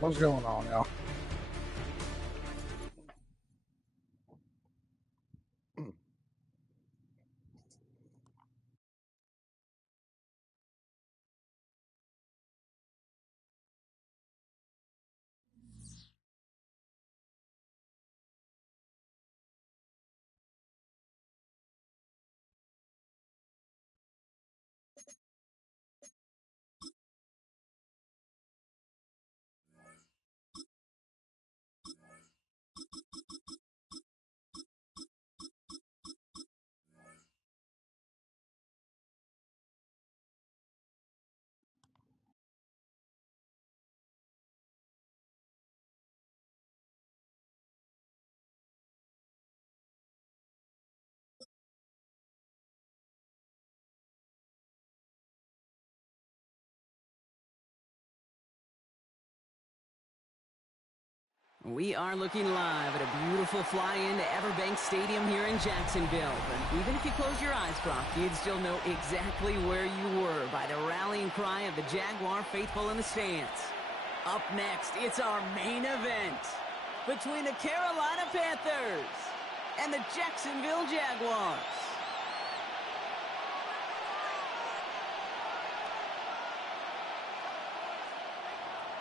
What's going on, y'all? We are looking live at a beautiful fly-in to Everbank Stadium here in Jacksonville. But even if you close your eyes, Brock, you'd still know exactly where you were by the rallying cry of the Jaguar faithful in the stands. Up next, it's our main event between the Carolina Panthers and the Jacksonville Jaguars.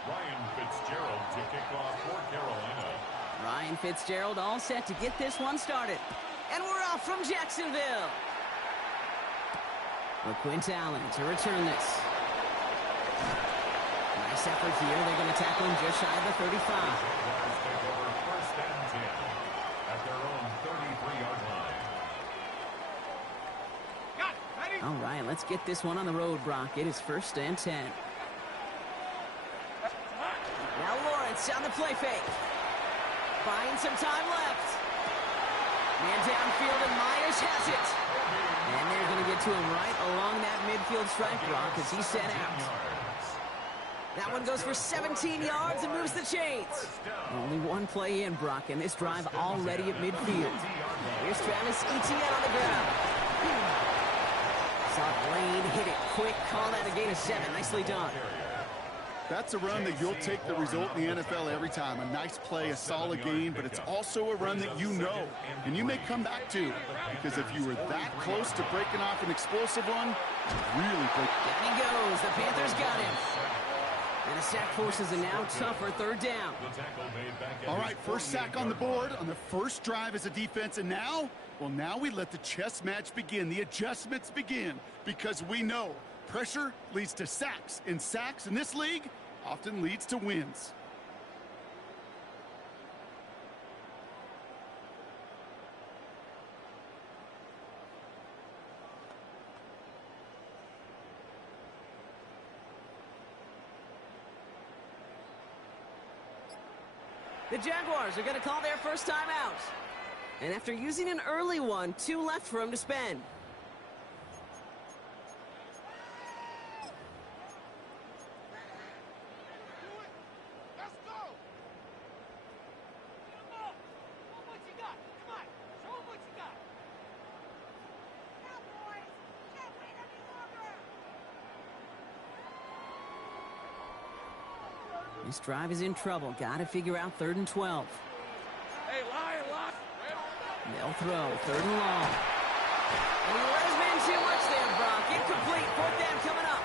Ryan Fitzgerald to kick off for Carolina. Ryan Fitzgerald all set to get this one started. And we're off from Jacksonville. Quint Allen to return this. Nice effort here. They're going to tackle him just shy of the 35. Jaguars take over first and 10 at their own 33-yard line. All right, let's get this one on the road, Brock. It is first and 10. Now Lawrence on the play fake. Buying some time left. Man downfield, and Myers has it. And they're going to get to him right along that midfield stripe, Brock, as he's set out. That one goes for 17 yards and moves the chains. Only one play in, Brock, and this drive already at midfield. Here's Travis Etienne on the ground. Saw Lane hit it quick. Call that a gain of 7. Nicely done. That's a run that you'll take the result in the NFL every time. A nice play, a solid game, but it's also a run that you know, and you may come back to. Because if you were that close to breaking off an explosive one, you really break. Down he goes. The Panthers got him. And the sack forces a now tougher third down. All right, first sack on the board on the first drive as a defense, and now, well, now we let the chess match begin. The adjustments begin, because we know pressure leads to sacks, and sacks in this league often leads to wins. The Jaguars are going to call their first time out. And after using an early one, 2 left for him to spend. This drive is in trouble. Got to figure out 3rd and 12. Hey, lie. They'll throw 3rd and long. And he let his man too much there, Brock. Incomplete. 4th down coming up.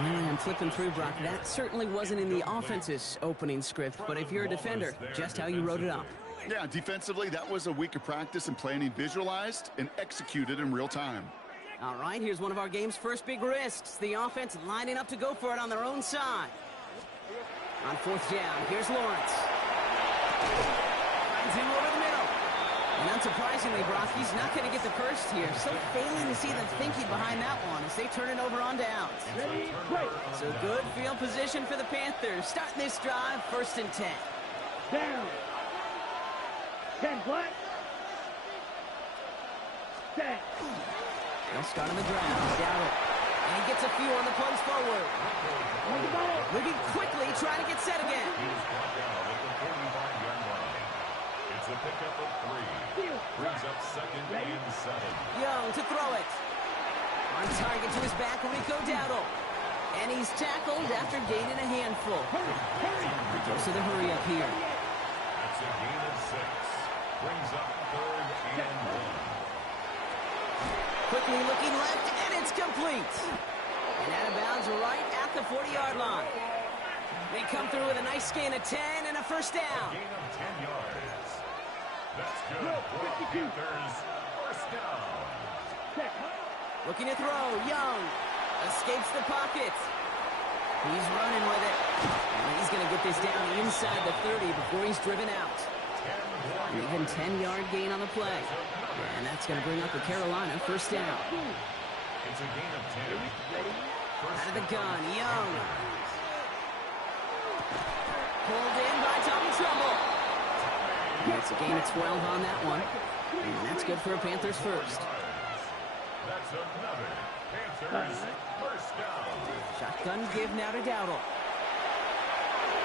I'm flipping through, Brock. That certainly wasn't in the offense's opening script, but if you're a defender, just how you wrote it up. Yeah, defensively, that was a week of practice and planning visualized and executed in real time. All right, here's one of our game's first big risks. The offense lining up to go for it on their own side. On 4th down, here's Lawrence. Finds him over the middle. And unsurprisingly, Brock, he's not going to get the first here. So failing to see the thinking behind that one as they turn it over on downs. So good field position for the Panthers. Starting this drive, 1st and 10. Down. 10 black. 10. They'll start on the ground. Down it. And he gets a few on the plays forward. Moving quickly, trying to get set again. He's brought down at the 45-yard line. It's a pickup of 3. Brings up 2nd and 7. Young to throw it. On target to his back, Rico Dowdle. And he's tackled after gaining a handful. He goes to the hurry up here. That's a gain of 6. Brings up 3rd and 1. Quickly looking left, and it's complete. And out of bounds right at the 40-yard line. They come through with a nice gain of 10 and a first down. Gain of 10 yards. That's good for the Panthers. First down. Looking to throw. Young escapes the pocket. He's running with it. And he's going to get this down inside the 30 before he's driven out. Even 10-yard gain on the play. And that's going to bring up the Carolina first down. It's a gain of 10. Out of the gun, Young. Pulled in by Tommy Trumbull. It's a gain of 12 on that one. And that's good for a Panthers first. That's another Panthers first down. Shotgun give now to Dowdle.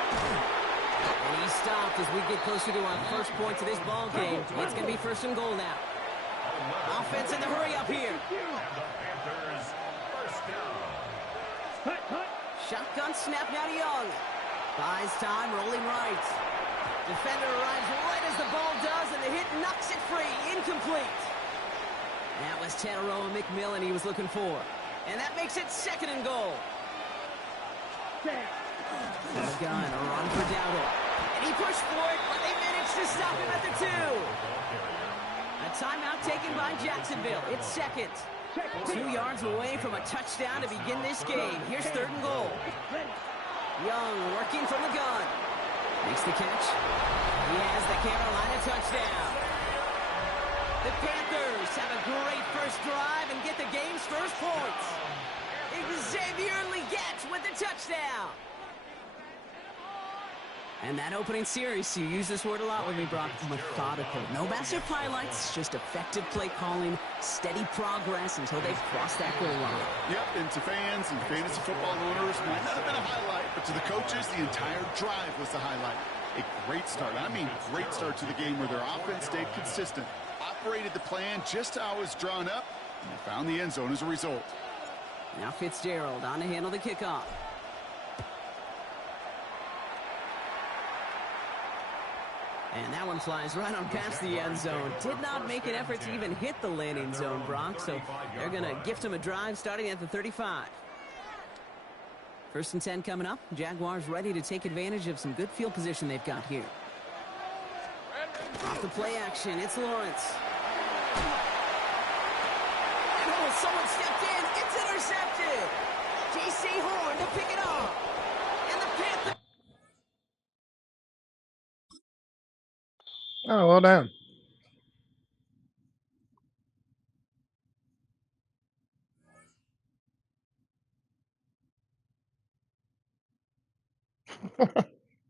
And he's stopped as we get closer to our first points of this ball game. It's going to be first and goal now. Offense in the hurry up here. And the Panthers first down. Shotgun snap now to Young. Buys time, rolling right. Defender arrives right as the ball does, and the hit knocks it free. Incomplete. That was Tataroa McMillan he was looking for. And that makes it second and goal. The gun, a run for Dowdle. And he pushed for it, but they managed to stop him at the 2. A timeout taken by Jacksonville. It's second. 2 yards away from a touchdown to begin this game. Here's third and goal. Young working from the gun. Makes the catch. He has the Carolina touchdown. The Panthers have a great first drive and get the game's first points. Xavier Legette with the touchdown. And that opening series, you use this word a lot with me, Brock, methodical. No massive highlights, just effective play calling, steady progress until they cross that goal line. Yep, and to fans and fantasy football owners, might not have been a highlight, but to the coaches, the entire drive was the highlight. A great start, I mean great start to the game where their offense stayed consistent, operated the plan just how it was drawn up, and they found the end zone as a result. Now Fitzgerald on to handle the kickoff. And that one flies right on past the end zone. Did not make an effort to even hit the landing zone, Brock, so they're going to gift him a drive starting at the 35. First and 10 coming up. Jaguars ready to take advantage of some good field position they've got here. Off the play action, it's Lawrence. And oh, someone stepped in. It's intercepted. J.C. Horn to pick it up. And the Panthers. Oh, well done.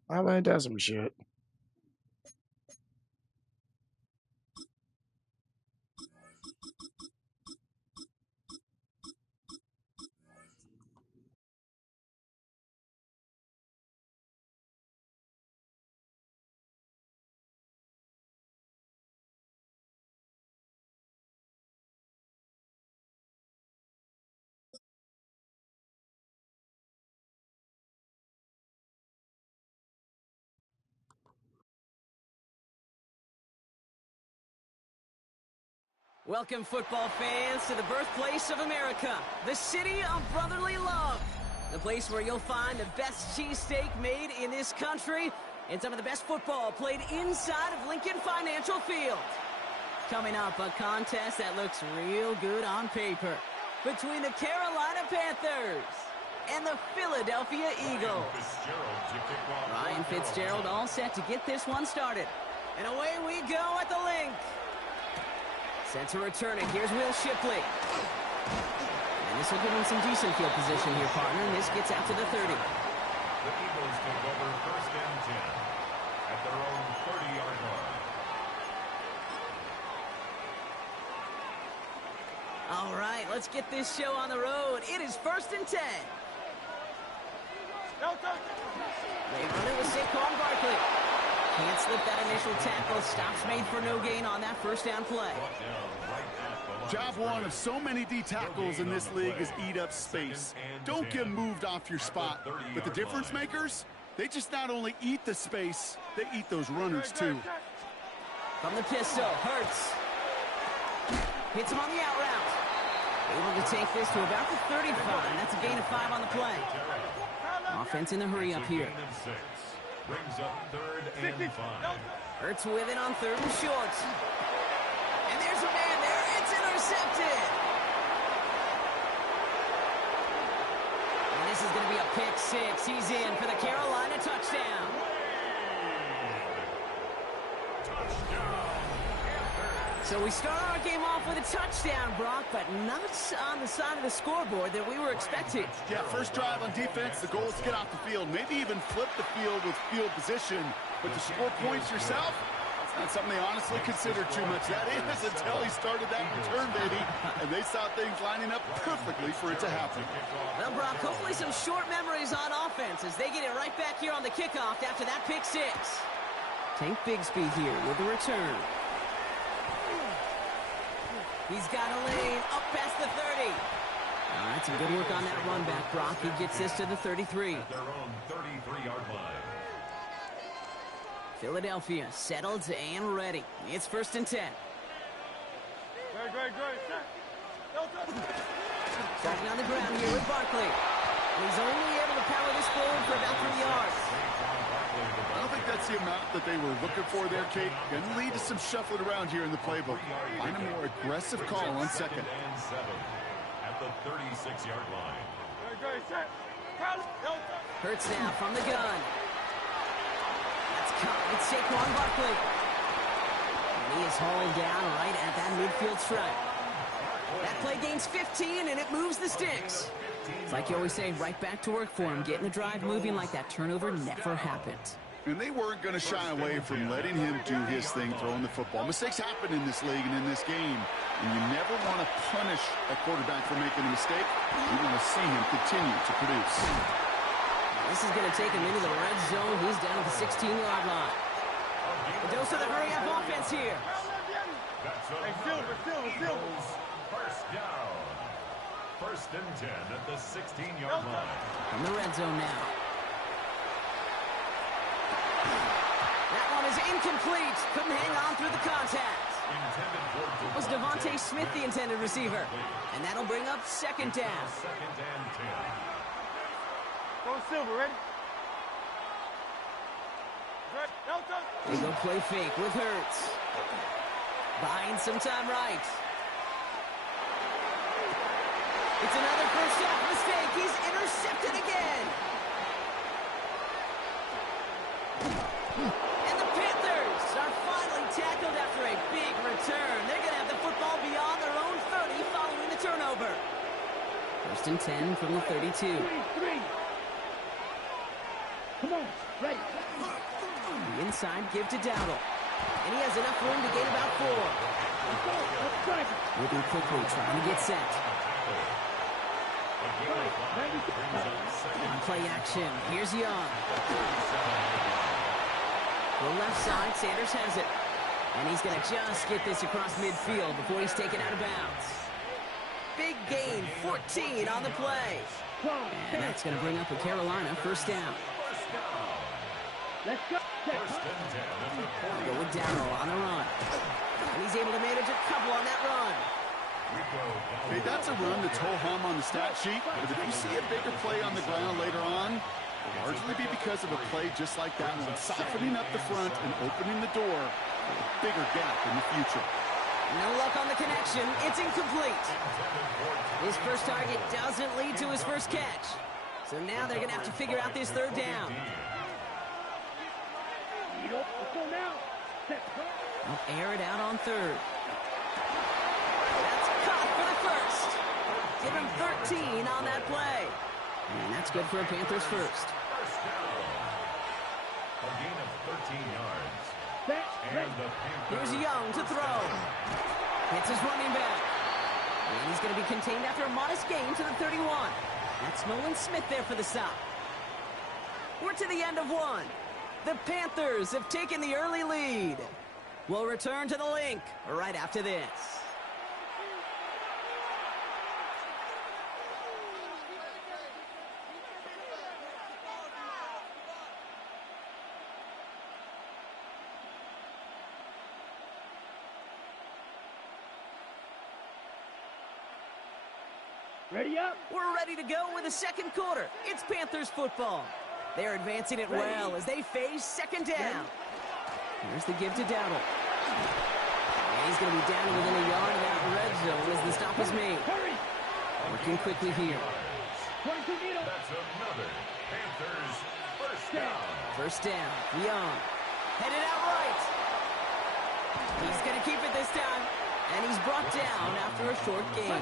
I bet it does some shit. Welcome, football fans, to the birthplace of America, the city of brotherly love, the place where you'll find the best cheesesteak made in this country and some of the best football played inside of Lincoln Financial Field. Coming up, a contest that looks real good on paper between the Carolina Panthers and the Philadelphia Eagles. Ryan Fitzgerald all set to get this one started. And away we go at the link. Set to return it. Here's Will Shipley. And this will give him some decent field position here, partner. And this gets out to the 30. The Eagles take over first and 10 at their own 30-yard line. All right, let's get this show on the road. It is first and 10. They run it with Saquon Barkley. Can't slip that initial tackle. Stops made for no gain on that first down play. Job one of so many D tackles in this league is eat up space. Don't get moved off your spot. But the difference makers, they just not only eat the space, they eat those runners too. From the pistol, Hurts. Hits him on the out route. Able to take this to about the 35. That's a gain of 5 on the play. Offense in the hurry up here. Brings up 3rd and 5. Hurts with it on 3rd and short. And there's a man there. It's intercepted. And this is going to be a pick 6. He's in for the Carolina touchdown. So we start our game off with a touchdown, Brock, but not on the side of the scoreboard that we were expecting. Yeah, first drive on defense, the goal is to get off the field, maybe even flip the field with field position. But to score points yourself, it's not something they honestly consider too much. That is until he started that return, baby, and they saw things lining up perfectly for it to happen. Well, Brock, hopefully some short memories on offense as they get it right back here on the kickoff after that pick 6. Tank Bigsby here with the return. He's got a lane up past the 30. All right, some good work on that run back, Brock. He gets this to the 33. At their own 33-yard line. Philadelphia settled and ready. It's 1st and 10. Great. Starting on the ground here with Barkley. And he's only able to power this forward for about 3 yards. I don't think that's the amount that they were looking for there, Kate. Going to lead to some shuffling around here in the playbook. Find a more aggressive call on 2nd. And 7 at the 36-yard line. Hurts now from the gun. That's caught with Saquon Barkley. And he is hauled down right at that midfield stripe. That play gains 15, and it moves the sticks. It's like you always say, right back to work for him. Getting the drive moving like that turnover never happened. And they weren't going to shy away from letting him do his thing throwing the football. Mistakes happen in this league and in this game. And you never want to punish a quarterback for making a mistake. You want to see him continue to produce. This is going to take him into the red zone. He's down at the 16-yard line. A dose of the hurry-up offense here. Hey, Silver. First down. 1st and 10 at the 16-yard line. From the red zone now. That one is incomplete. Couldn't hang on through the contact. It was Devontae Smith, the intended receiver. And that'll bring up 2nd down. 2nd and 10. Go Silver, ready? They go play fake with Hurts. Buying some time right. It's another first half mistake. He's intercepted again. And the Panthers are finally tackled after a big return. They're going to have the football beyond their own 30 following the turnover. 1st and 10 from the 32. Three. Come on, ready. The inside give to Dowdle. And he has enough room to gain about 4. Let's go. Moving quickly, trying to get set. On play action, here's Young. The left side, Sanders has it. And he's going to just get this across midfield before he's taken out of bounds. Big gain, 14 on the play. And that's going to bring up a Carolina 1st down. Let's go. Go with Dowdle on the run. And he's able to manage a couple on that run. Hey, that's a run that's ho-hum on the stat sheet, but if you see a bigger play on the ground later on, it'll largely be because of a play just like that one, softening up the front and opening the door for a bigger gap in the future. No luck on the connection. It's incomplete. His first target doesn't lead to his first catch. So now they're going to have to figure out this 3rd down. Let's go now. They'll air it out on 3rd. That's caught for the 1st. Give him 13 on that play. And that's good for a Panthers 1st. A gain of 13 yards. And the Here's Young to throw. Hits his running back. And he's going to be contained after a modest gain to the 31. That's Nolan Smith there for the stop. We're to the end of 1. The Panthers have taken the early lead. We'll return to the link right after this. Ready up. We're ready to go with the second quarter. It's Panthers football. They're advancing it well as they face second down. Here's the give to Dowdle. And he's going to be down within a yard of that red zone as the stop is made. Hurry. Working quickly here. That's another Panthers first down. First down. Young. Headed out right. He's going to keep it this time. And he's brought down after a short gain.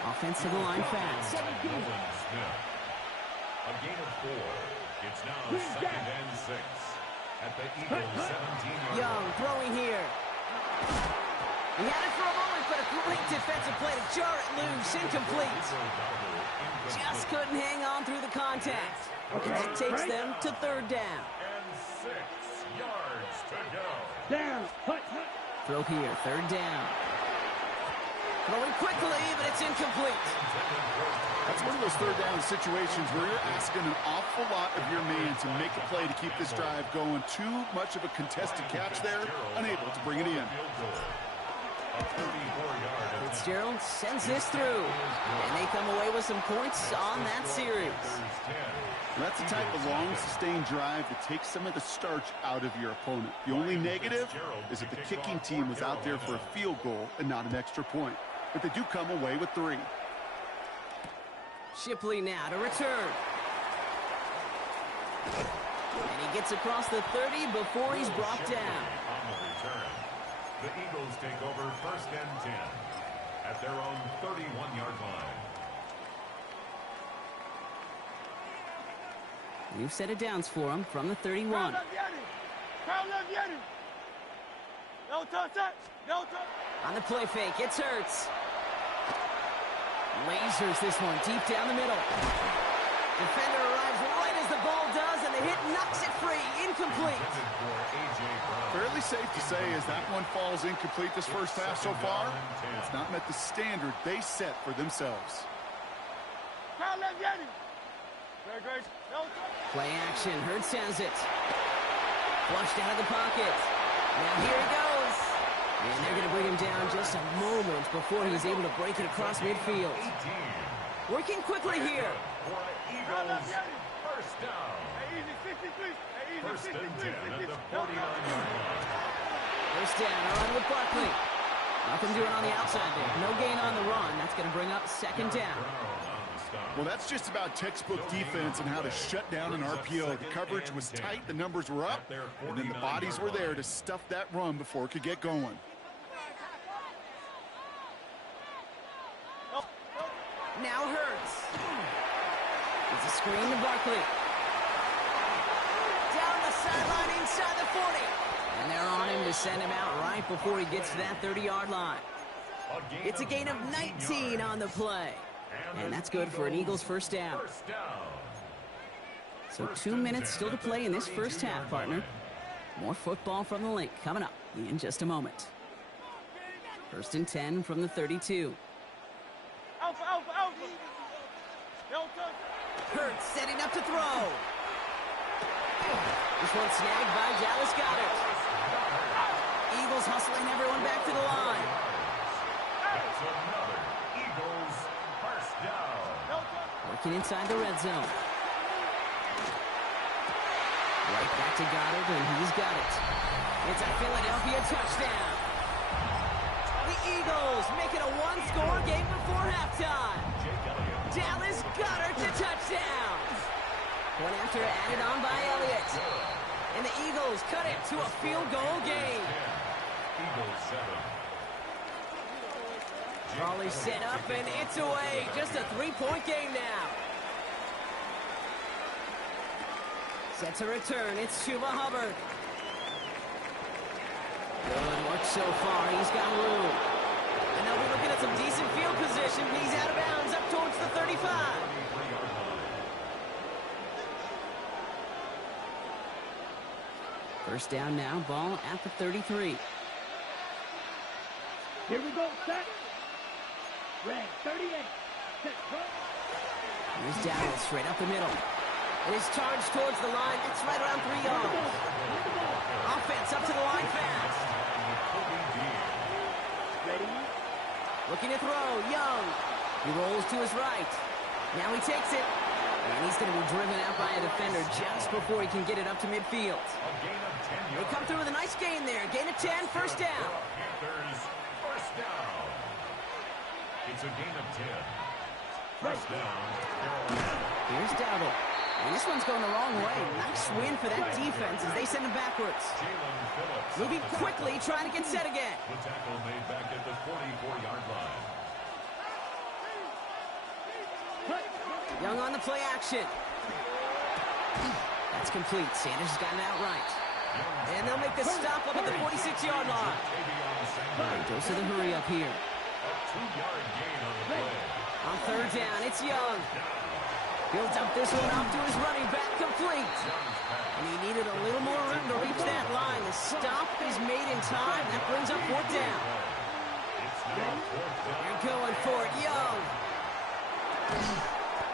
Offense to the line fast. Nolan Smith. A gain of 4. It's now 2nd and 6. At the Eagles' 17-yard Young line. throwing here. He had it for a moment, but a great defensive play to jar it loose. Incomplete. Just couldn't hang on through the contact. And that takes them to third down. And 6 yards to go. Down. Hut. Throw here, third down. Throwing quickly, but it's incomplete. That's one of those third down situations where you're asking an awful lot of your man to make a play to keep this drive going. Too much of a contested catch there, unable to bring it in. A 34-yard Fitzgerald sends this through, and they come away with some points on that series. That's the type of long, sustained drive that takes some of the starch out of your opponent. The only negative is that the kicking team was out there for a field goal and not an extra point. But they do come away with 3. Shipley now to return. And he gets across the 30 before he's brought down. On the return, the Eagles take over 1st and 10 at their own 31-yard line. New set of downs for him from the 31. On the play fake, it's Hurts. Lasers this one deep down the middle. Defender arrives right as the ball does, and the hit knocks it free. Incomplete. Fairly safe to say as that one falls incomplete this first half so far, it's not met the standard they set for themselves. Play action. Hurts has it. Flushed out of the pocket. Now here he goes. And they're going to bring him down just a moment before he's able to break it across midfield. Working quickly here. Eagles first down. 1st and 10 at the 49-yard line. First down, on with Barkley. Nothing doing on the outside there. No gain on the run. That's going to bring up second down. Well, that's just about textbook defense and how to shut down an RPO. The coverage was tight, the numbers were up, and then the bodies were there to stuff that run before it could get going. Now Hurts. It's a screen to Barkley. Down the sideline inside the 40. And they're on him to send him out right before he gets to that 30-yard line. It's a gain of 19 on the play. And that's good for an Eagles first down. So 2 minutes still to play in this first half, partner. More football from the link coming up in just a moment. 1st and 10 from the 32. Hurts setting up to throw. This one snagged by Dallas Goedert. Eagles hustling everyone back to the line. That's another Eagles first down. Working inside the red zone. Right back to Goddard, and he's got it. It's a Philadelphia touchdown. The Eagles make it a one-score game before halftime. Dallas Goedert to touchdown. One after added on by Elliott. And the Eagles cut it to a field goal game. Eagles 7. Raleigh set up, and it's away. Just a 3-point game now. Set to return. It's Chuba Hubbard. Good work so far. He's got room. And they'll be looking at some decent field position. He's out of bounds up towards the 35. First down now. Ball at the 33. Here we go, set. Red, 38. Set, go. Here's Dowdle straight up the middle. It is charged towards the line. It's right around 3 yards. Offense up to the line fast. Ready? Looking to throw. Young. He rolls to his right. Now he takes it. And he's going to be driven out by a defender just before he can get it up to midfield. A gain of 10 They yards. come through with a nice gain there. Gain of 10, first down. Panthers, first down. It's a gain of 10. First down, Carolina. Here's Dowdle. And this one's going the wrong way. Nice win for that defense as they send him backwards. Jalen Phillips. Moving quickly, trying to get set again. The tackle made back at the 44-yard line. Young on the play action. That's complete. Sanders has gotten out right. And they'll make the stop up at the 46-yard line. Goes to the hurry up here. A 2-yard gain on the play. On third down, it's Young. Builds up this one off to his running back, complete. And he needed a little more room to reach that line. The stop is made in time. That brings up fourth down. It's now fourth down. They're going for it, Young.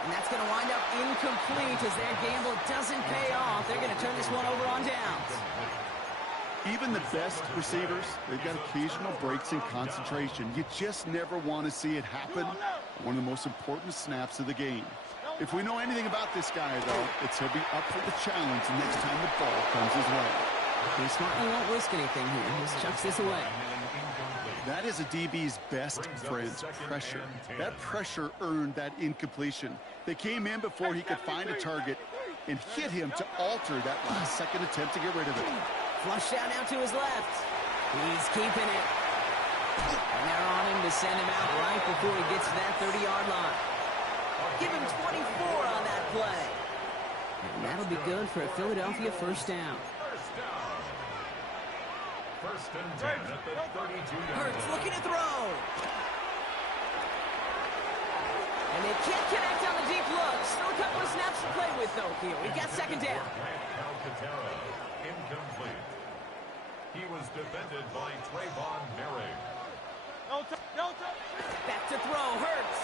And that's going to wind up incomplete as their gamble doesn't pay off. They're going to turn this one over on downs. Even the best receivers, they've got occasional breaks in concentration. You just never want to see it happen. One of the most important snaps of the game. If we know anything about this guy, though, it's he'll be up for the challenge next time the ball comes his way. He smartly won't risk anything here. He just chucks this away. That is a DB's best friend, pressure. That pressure earned that incompletion. They came in before he could find a target and hit him to alter that last-second attempt to get rid of it. Flush down now to his left. He's keeping it. And they're on him to send him out right before he gets to that 30-yard line. Give him 24 on that play. And that'll be good for a Philadelphia first down. First and 10 at the 32-yard Hurts line. looking to throw. And they can't connect on the deep look. Still a couple of snaps to play with, though, here. We've got second down. Calcaterra, incomplete. He was defended by Trayvon Merrick. Back to throw. Hurts.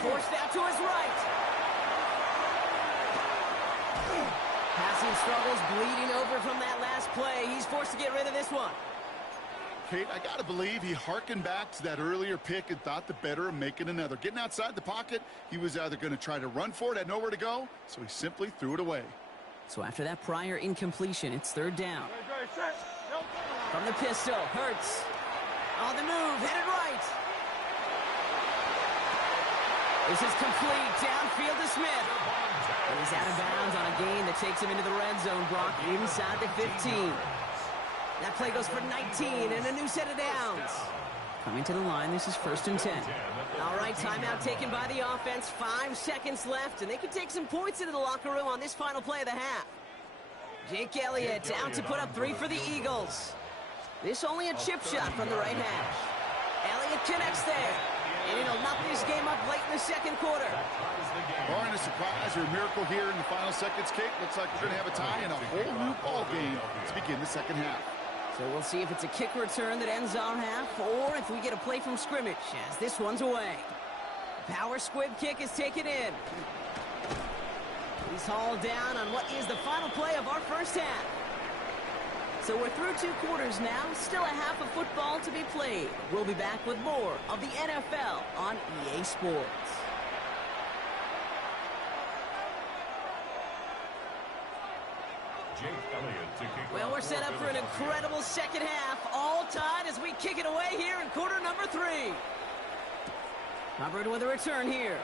Forced out to his right. Passing struggles bleeding over from that last play. He's forced to get rid of this one. Kate, I got to believe he hearkened back to that earlier pick and thought the better of making another. Getting outside the pocket, he was either going to try to run for it, had nowhere to go, so he simply threw it away. So after that prior incompletion, it's third down. From the pistol, Hurts. On the move, headed right. This is complete, downfield to Smith. And he's out of bounds on a gain that takes him into the red zone, Brock, inside the 15. That play goes for 19 and a new set of downs. Coming to the line, this is first and 10. All right, timeout taken by the offense. 5 seconds left, and they can take some points into the locker room on this final play of the half. Jake Elliott out to put up 3 for the Eagles. This only a chip shot from the right hash. Elliott connects there, and it'll knock this game up late in the second quarter. Barring a surprise or a miracle here in the final seconds, Kate, looks like we're going to have a tie and a whole new ball game to begin the second half. So we'll see if it's a kick return that ends our half, or if we get a play from scrimmage, as this one's away. Power squib kick is taken in. He's hauled down on what is the final play of our first half. So we're through 2 quarters now, still a half of football to be played. We'll be back with more of the NFL on EA Sports. Jake Elliott to kick Well, off we're set up for an Philadelphia. incredible second half, all tied as we kick it away here in quarter number 3. Hubbard with a return here.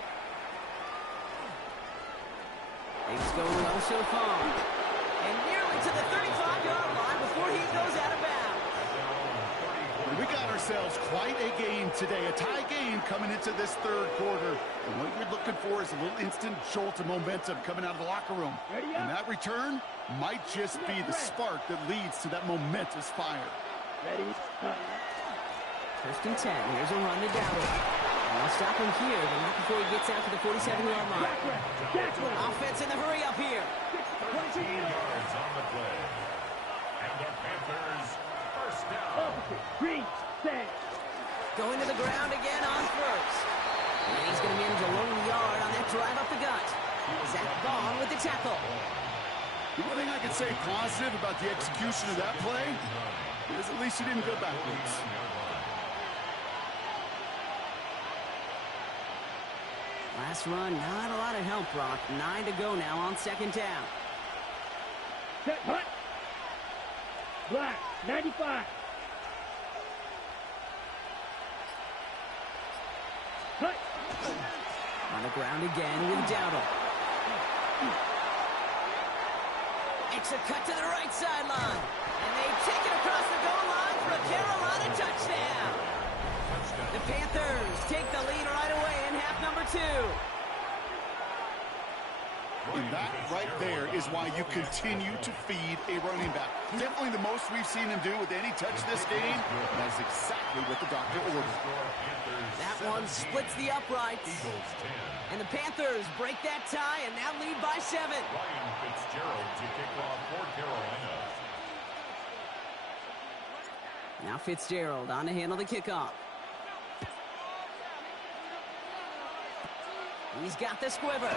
Things going well so far. And nearly to the 35-yard line before he goes out of bounds. We got ourselves quite a game today, a tie game coming into this third quarter. And what you're looking for is a little instant jolt of momentum coming out of the locker room. And that return might just be the spark that leads to that momentous fire. First and 10. Here's a run to Dowdle. And they'll stop him here, but not before he gets out to the 47-yard line. Offense in the hurry up here. 13 yards on the play. And the Panthers first down. Going to the ground again on first. And he's going to manage a lone yard on that drive up the gut. Zach Vaughn with the tackle. The one thing I can say positive about the execution of that play is at least he didn't go backwards. Last run, not a lot of help, Brock. 9 to go now on second down. Set, hut. Black, 95. Hut. On the ground again with Dowdle. Makes a cut to the right sideline. And they take it across the goal line for a Carolina touchdown. The Panthers take the lead right away in half number 2. And that right there is why you continue to feed a running back. Definitely the most we've seen him do with any touch this game. That's exactly what the doctor ordered. That one splits the uprights. And the Panthers break that tie and now lead by 7. Ryan Fitzgerald to kick off for Carolina. Now Fitzgerald on to handle the kickoff. He's got the squiver.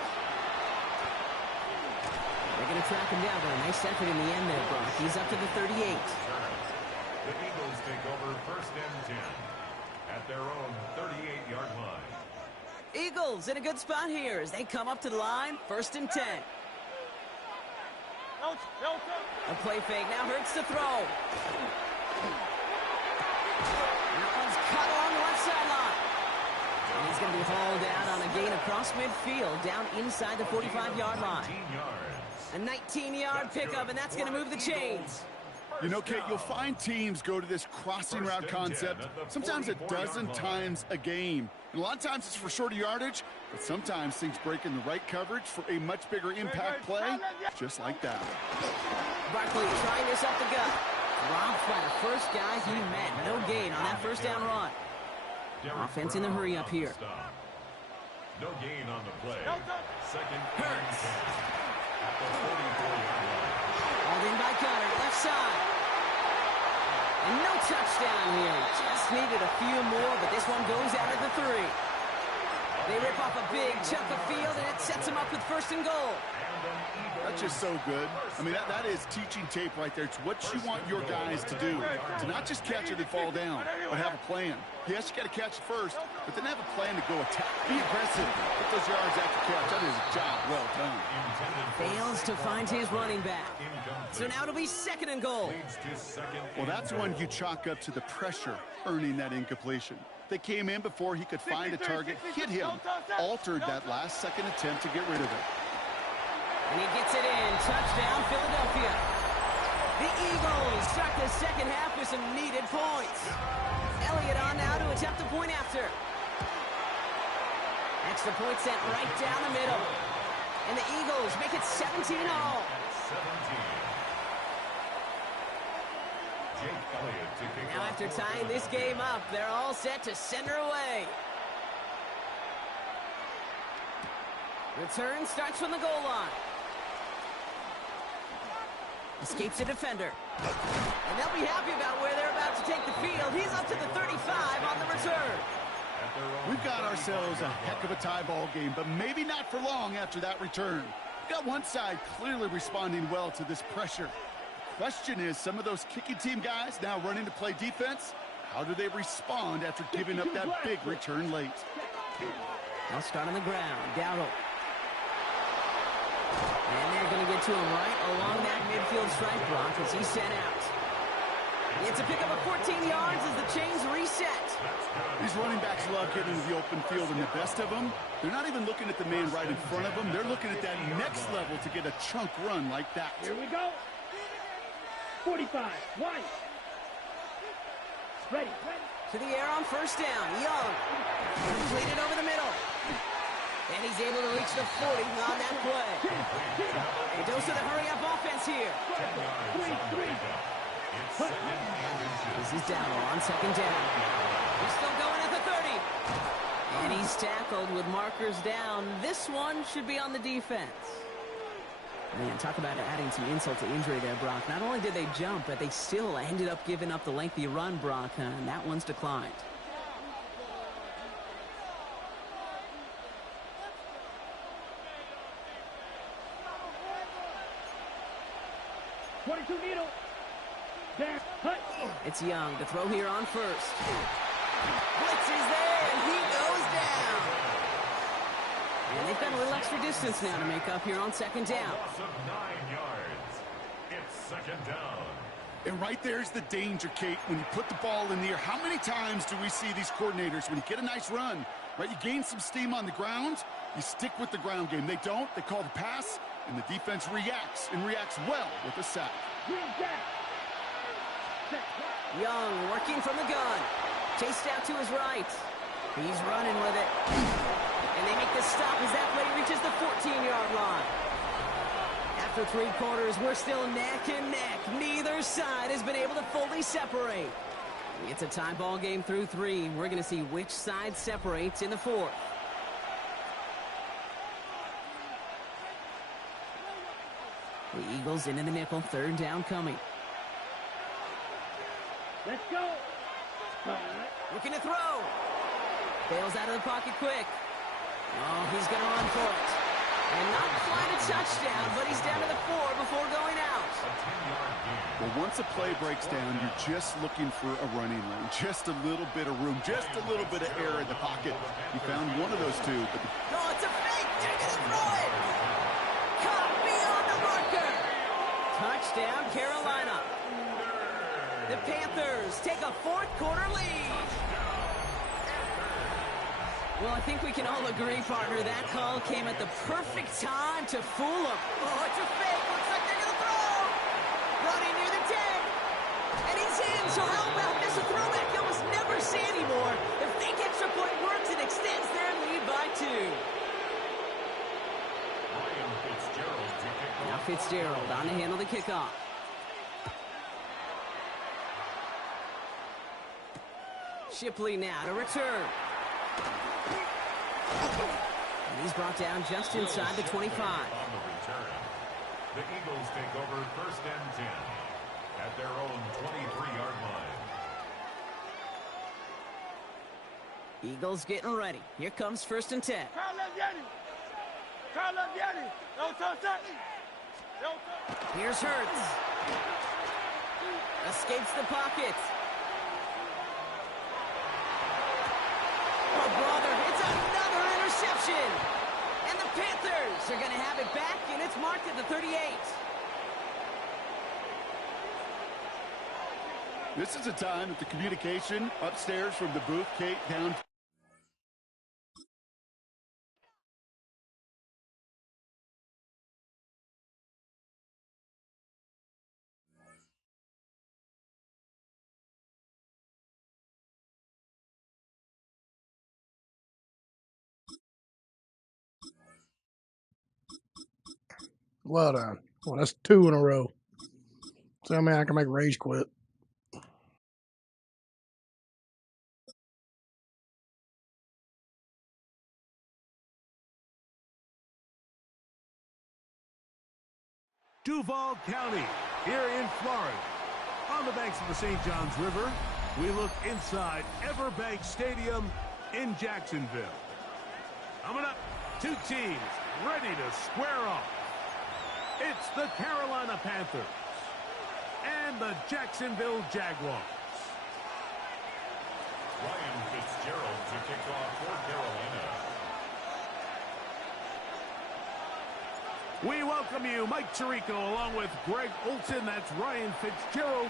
They're going to track him down, but a nice effort in the end there, Brock. He's up to the 38. The Eagles take over first and 10 at their own 38-yard line. Eagles in a good spot here as they come up to the line, first and 10. A play fake now hurts to throw. That one's cut along the left sideline. And he's going to be hauled out on a gain across midfield, down inside the 45-yard line. 19 yards. A 19-yard pickup, and that's going to move the chains. You know, Kate, you'll find teams go to this crossing route concept sometimes a dozen times a game. And a lot of times it's for shorter yardage, but sometimes things break in the right coverage for a much bigger impact play, just like that. Barkley trying this up the gut. Robbed by the first guy he met. No gain on that first down run. Offense in the hurry up here. No gain on the play. Second and 10 at the 44-yard line. Hauled in by Gunner, left side. And no touchdown here. Just needed a few more, but this one goes out at the 3. They rip off a big chunk of field, and it sets them up with first and goal. That's just so good. I mean, that is teaching tape right there. It's what you want your guys to do. To not just catch it and fall down, but have a plan. Yes, you got to catch it first, but then have a plan to go attack. Be aggressive. Get those yards after catch. That is a job well done. Fails to find his running back. So now it'll be second and goal. Well, that's one you chalk up to the pressure earning that incompletion. They came in before he could find a target, hit him, altered that last-second attempt to get rid of it. And he gets it in. Touchdown, Philadelphia. The Eagles start the second half with some needed points. Elliott on now to attempt the point after. Extra point sent right down the middle. And the Eagles make it 17 all. 17. Now after tying this game up, they're all set to send her away. Return starts from the goal line. Escapes a defender. And they'll be happy about where they're about to take the field. He's up to the 35 on the return. We've got ourselves a heck of a tie ball game, but maybe not for long after that return. We've got one side clearly responding well to this pressure. The question is, some of those kicking team guys now running to play defense, how do they respond after giving up that big return late? They'll start on the ground. Dowdle. And they're going to get to him right along that midfield stripe, Brock, as he's sent out. It's a pickup of 14 yards as the chains reset. These running backs love getting to the open field, and the best of them, they're not even looking at the man right in front of them. They're looking at that next level to get a chunk run like that. Here we go. 45, one. Ready. To the air on first down. Young. Completed over the middle. And he's able to reach the 40 on that play. He goes to the hurry-up offense here. Three. This is Dowdle on second down. He's still going at the 30. And he's tackled with markers down. This one should be on the defense. Man, talk about adding some insult to injury there, Brock. Not only did they jump, but they still ended up giving up the lengthy run, Brock, and that one's declined. Needle. There. Hut. It's Young to throw here on first. Blitz is there, and he goes down. And they've got a little extra distance now to make up here on second down. Loss of 9 yards. It's second down. And right there's the danger, Kate. When you put the ball in the air, how many times do we see these coordinators, when you get a nice run, right, you gain some steam on the ground, you stick with the ground game. They don't. They call the pass, and the defense reacts, and reacts well with a sack. Young working from the gun. Chased out to his right. He's running with it. And they make the stop as that play reaches the 14-yard line. After 3 quarters, we're still neck and neck. Neither side has been able to fully separate. It's a tie ball game through 3. We're going to see which side separates in the 4th. The Eagles into the nickel. 3rd down coming. Let's go. Looking to throw. Bails out of the pocket quick. Oh, he's going to run for it. And not quite a touchdown, but he's down to the 4 before going out. A 10-yard gain. Well, once a play breaks down, you're just looking for a running lane. Just a little bit of room, just a little bit of air in the pocket. You found one of those two. But No, it's a fake. They're going to throw it. Caught beyond the marker. Touchdown, Carolina. The Panthers take a 4th quarter lead. Well, I think we can all agree, partner, that call came at the perfect time to fool them. Oh, it's a fake. Looks like they're going to throw. Running near the 10. And he's in. So how about this? A throwback you almost never see anymore. The fake extra point works and extends their lead by 2. Ryan Fitzgerald to kick off. Now Fitzgerald on to handle the kickoff. Shipley now to return. And he's brought down just inside the 25. On the return, the Eagles take over 1st and 10 at their own 23-yard line. Eagles getting ready. Here comes 1st and 10. Here's Hurts. Escapes the pocket. Oh, brother, it's another interception. And the Panthers are going to have it back, and it's marked at the 38. this is a time that the communication upstairs from the booth, Kate, down. Well done. Well, that's 2 in a row. Tell me I can make Rage quit. Duval County, here in Florida. On the banks of the St. Johns River, we look inside Everbank Stadium in Jacksonville. Coming up, 2 teams ready to square off. It's the Carolina Panthers and the Jacksonville Jaguars. Ryan Fitzgerald to kick off for Carolina. We welcome you, Mike Tirico, along with Greg Olson. That's Ryan Fitzgerald.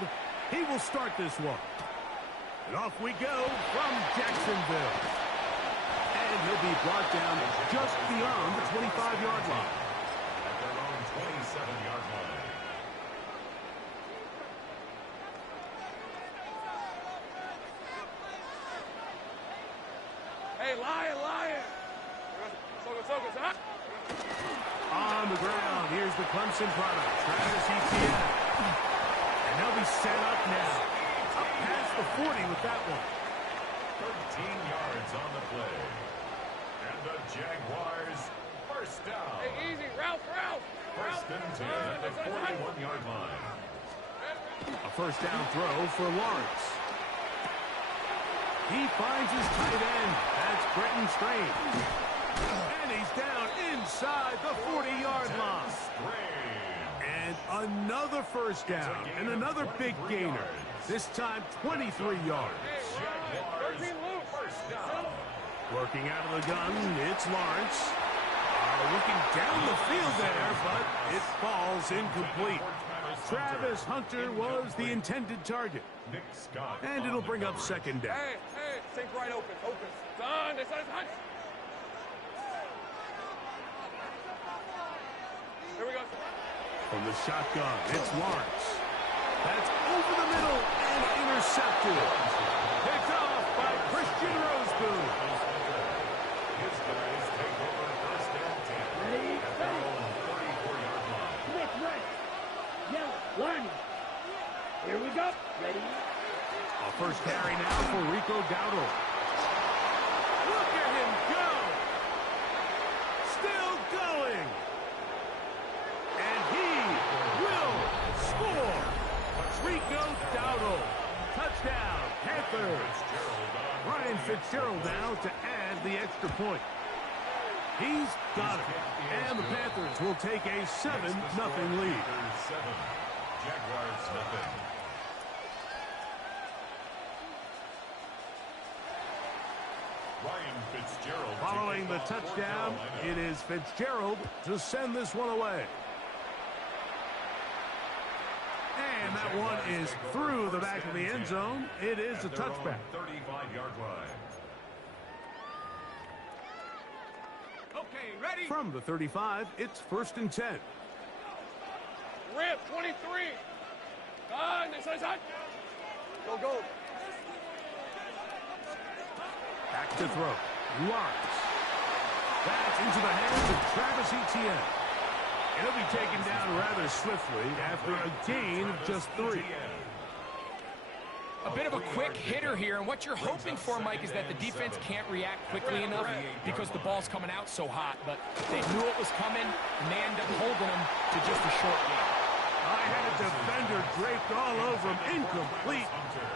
He will start this one. And off we go from Jacksonville. And he'll be brought down just beyond the 25-yard line. At their own 27-yard line. Hey, lion! On the ground, here's the Clemson product, Travis Etienne. And they'll be set up now. Up past the 40 with that one. 13 yards on the play. And the Jaguars first down. Hey, easy, Ralph! 1st and 10 at the 41-yard line. A first down throw for Lawrence. He finds his tight end. That's Brenton Strange. And he's down inside the 40-yard line. And another first down. And another big gainer. This time 23 yards. Jaguars first down. Working out of the gun, it's Lawrence. looking down the field there, but it falls incomplete. Travis Hunter was the intended target. And it'll bring up second down. Hey, think right open. Done. This is Hunt. Here we go. From the shotgun, it's Lawrence. That's over the middle and intercepted. Picked off by Christian Roseboom. His guys take over first and 10 at their own 34-yard line. Smith right. Yellow. Lineman. Here we go. Ready. A first carry now for Rico Dowdle. Look at him go! Still going! And he will score! Rico Dowdle. Touchdown, Panthers. Ryan Fitzgerald now to add the extra point. He's got it. And the Panthers will take a 7-0 lead. 7, Jaguars nothing. Ryan Fitzgerald. Following the touchdown, it is Fitzgerald to send this one away. And that one is through the back of the end zone. It is a touchback. 35-yard line. Okay, ready? From the 35, it's first and 10. Rip, 23. Done. This is Hunt. Go. Back to throw. Lawrence. That's into the hands of Travis Etienne. And he'll be taken down rather swiftly after a gain of just 3. A bit of a quick hitter here, and what you're hoping for, Mike, is that the defense can't react quickly enough because the ball's coming out so hot, but they knew it was coming, and they ended up holding them to just a short gain. I had a defender draped all over him. Incomplete.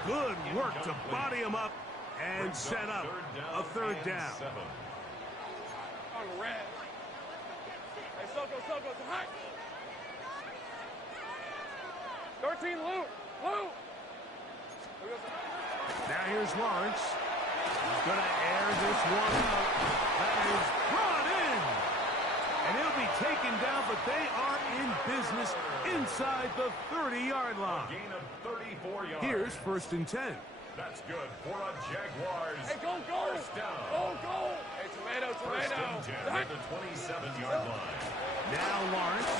Good work to body him up and set up a third down. On red. Hey, Soko, to Hunt. 13, Lou. Now here's Lawrence. He's going to air this one out. That is brought in. And he'll be taken down, but they are in business inside the 30-yard line. Gain of 34 yards. Here's first and 10. That's good for a Jaguars. Hey, go. First down. Go. Hey, tomato. First and 10 at the 27-yard line. Now Lawrence.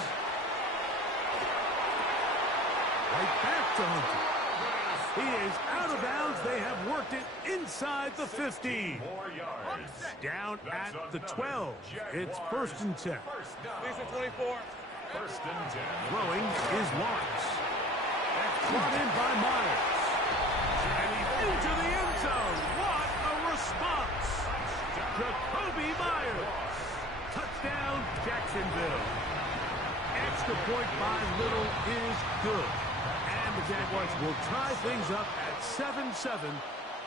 Right back to Hunter. He is out of bounds. They have worked it inside the 15. 4 yards. Down at the 12. It's first and 10. These are 24. First and 10. Throwing is Lawrence. That's brought in by Myers. And he's into the end zone. What a response. Jacoby Myers. Touchdown, Jacksonville. Extra point by Little is good. And the Jaguars will tie things up at 7-7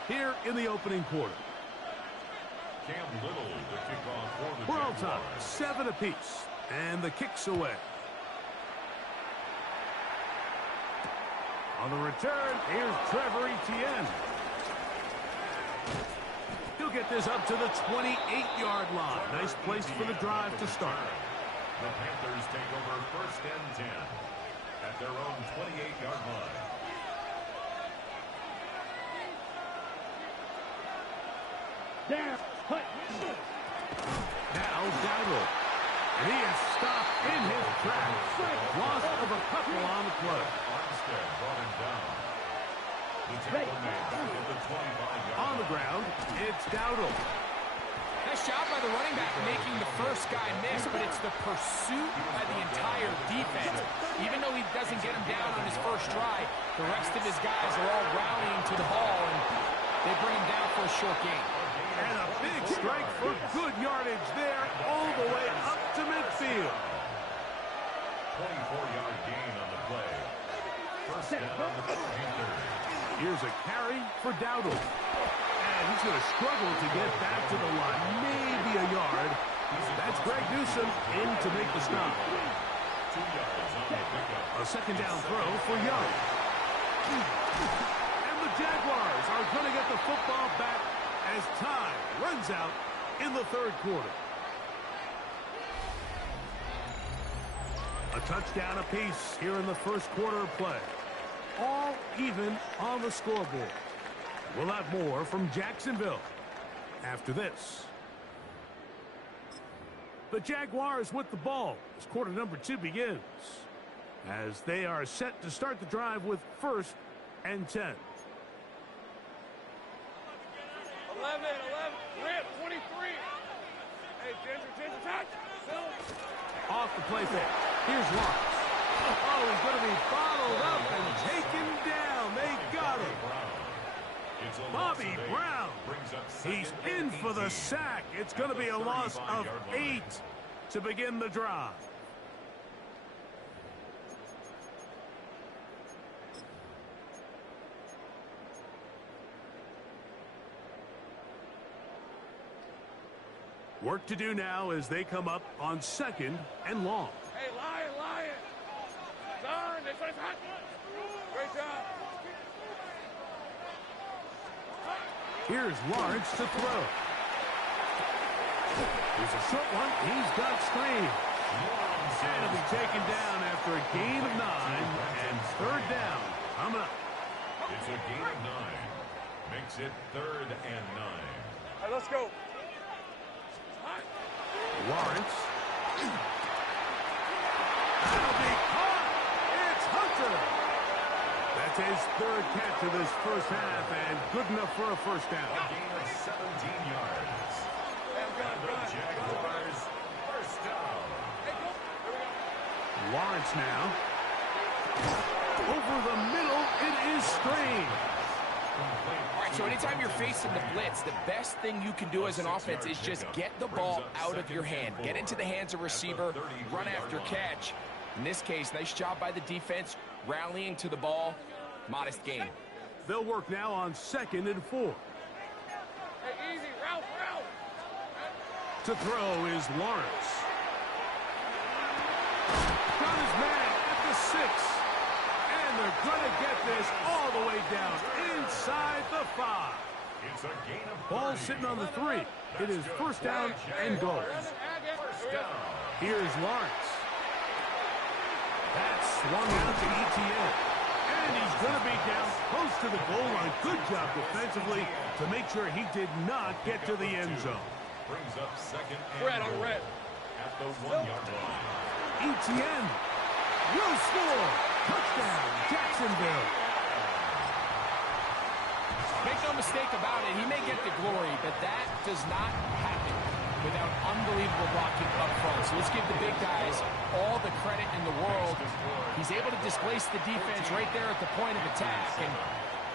here in the opening quarter. Cam Little, the kickoff for the We're all Jaguars. tied, 7 apiece. And the kick's away. On the return, here's Trevor Etienne. He'll get this up to the 28-yard line. Nice place for the drive to start. The Panthers take over first and 10 at their own 28-yard line. Down. Hunt. Now Dowdle. And he is stopped in his tracks. Loss of a couple on the play. Armstead brought him down. The tackle made at the 25-yard On the ground, it's Dowdle. Nice job by the running back making the first guy miss, but it's the pursuit by the entire defense. Even though he doesn't get him down on his first try, the rest of his guys are all rallying to the ball, and they bring him down for a short gain. And a big strike for good yardage there all the way up to midfield. 24-yard gain on the play. First down the Panthers. Here's a carry for Dowdle. And he's going to struggle to get back to the line. Maybe a yard. That's Greg Newsom in to make the stop. 2 yards on the pickup. A second down throw for Young. And the Jaguars are going to get the football back as time runs out in the third quarter. A touchdown apiece here in the first quarter of play. All even on the scoreboard. We'll have more from Jacksonville after this. The Jaguars with the ball as quarter number 2 begins, as they are set to start the drive with 1st and 10. 11, rip, 23. Hey, Ginger, touch. Off the play fake. Here's Lawrence. Oh, he's going to be bottled up and taken down. They got him. Bobby Brown. He's in for the sack. It's going to be a loss of 8 to begin the drive. Work to do now as they come up on 2nd and long. Hey, Lion. Darn, this is hot. Great job. Here's Lawrence to throw. Here's a short one. He's got screen. And he'll be taken down after a gain of 9 and 3rd down. Coming up. It's a gain of 9. Makes it 3rd and 9. All right, let's go. Lawrence. That'll be caught. It's Hunter. That's his 3rd catch of this first half, and good enough for a first down. A gain of 17 yards. And the Jaguars first down. Lawrence now. Over the middle, it is Strange. All right, so anytime you're facing the blitz, the best thing you can do as an offense is just get the ball out of your hand. Get into the hands of receiver, run after catch. In this case, nice job by the defense, rallying to the ball. Modest gain. They'll work now on 2nd and 4. Hey, easy, Ralph. To throw is Lawrence. Got his man at the 6. And they're going to get this all the way down inside the 5. It's a gain of 30. Ball sitting on the 3. It is first down and goal. First down. Here's Lawrence. That's swung out to ETN. And he's going to be down close to the goal line. Good job defensively to make sure he did not get to the end zone. Brings up 2nd and Red on red. at the 1-yard line. ETN will score. Touchdown, Jacksonville. Make no mistake about it, he may get the glory, but that does not happen without unbelievable blocking up front. So let's give the big guys all the credit in the world. He's able to displace the defense right there at the point of attack, and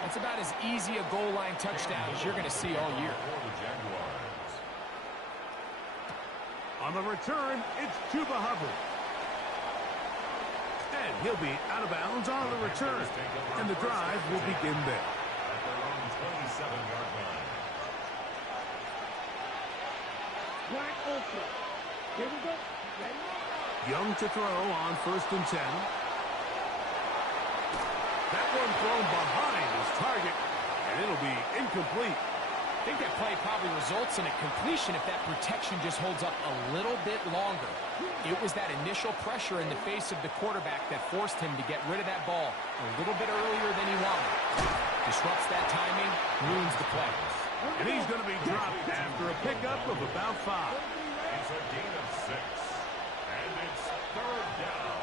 that's about as easy a goal line touchdown as you're going to see all year. On the return, it's Chuba Hubbard. And he'll be out of bounds on the return. And the drive will begin there. At their own 27-yard line. Black Ultra. Here we go. Ready? Young to throw on 1st and 10. That one thrown behind his target, and it'll be incomplete. I think that play probably results in a completion if that protection just holds up a little bit longer. It was that initial pressure in the face of the quarterback that forced him to get rid of that ball a little bit earlier than he wanted. Disrupts that timing, ruins the play. And he's going to be dropped after a pickup of about 5. It's a gain of 6. And it's 3rd down.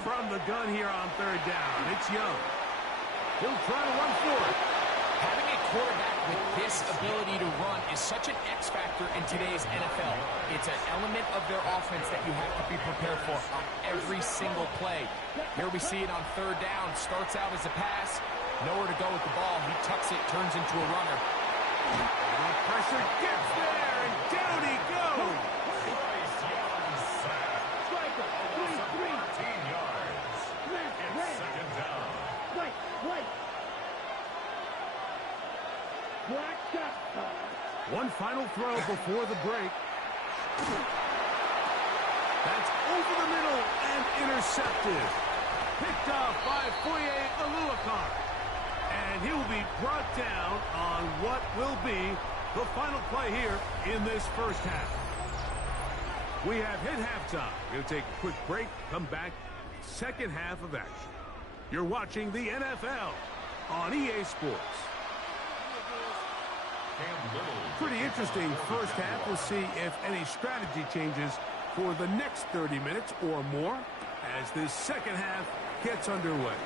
From the gun here on 3rd down, it's Young. He'll try to run for it. Having a quarterback with this ability to run is such an X factor in today's NFL. It's an element of their offense that you have to be prepared for on every single play. Here we see it on 3rd down. Starts out as a pass. Nowhere to go with the ball. He tucks it, turns into a runner. The pressure gets there, and down he goes. Bryce Young sack. Striker. 13 yards. It's 2nd down. Right. Black shot. One final throw before the break. That's over the middle and intercepted. Picked off by Foye Aluakar. And he will be brought down on what will be the final play here in this first half. We have hit halftime. We'll take a quick break, come back, second half of action. You're watching the NFL on EA Sports. Pretty interesting first half. We'll see if any strategy changes for the next 30 minutes or more as this second half gets underway.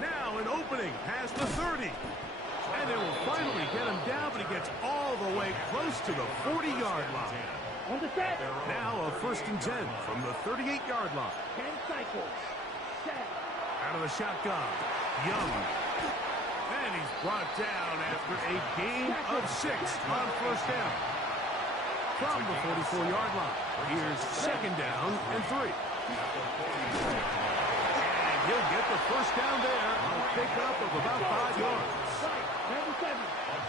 Now an opening past the 30. And they will finally get him down, but he gets all the way close to the 40-yard line. On the set. Now a 1st and 10 from the 38-yard line. 10 cycles. Set. Out of the shotgun, Young. And he's brought down after a gain of 6 on 1st down. From the 44-yard line, here's 2nd down and 3. And he'll get the 1st down there on a pickup of about 5 yards. A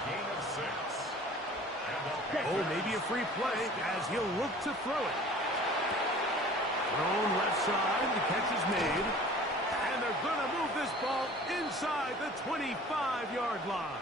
gain of 6. Oh, maybe a free play as he'll look to throw it. Thrown left side, the catch is made. And they're going to move this ball inside the 25-yard line.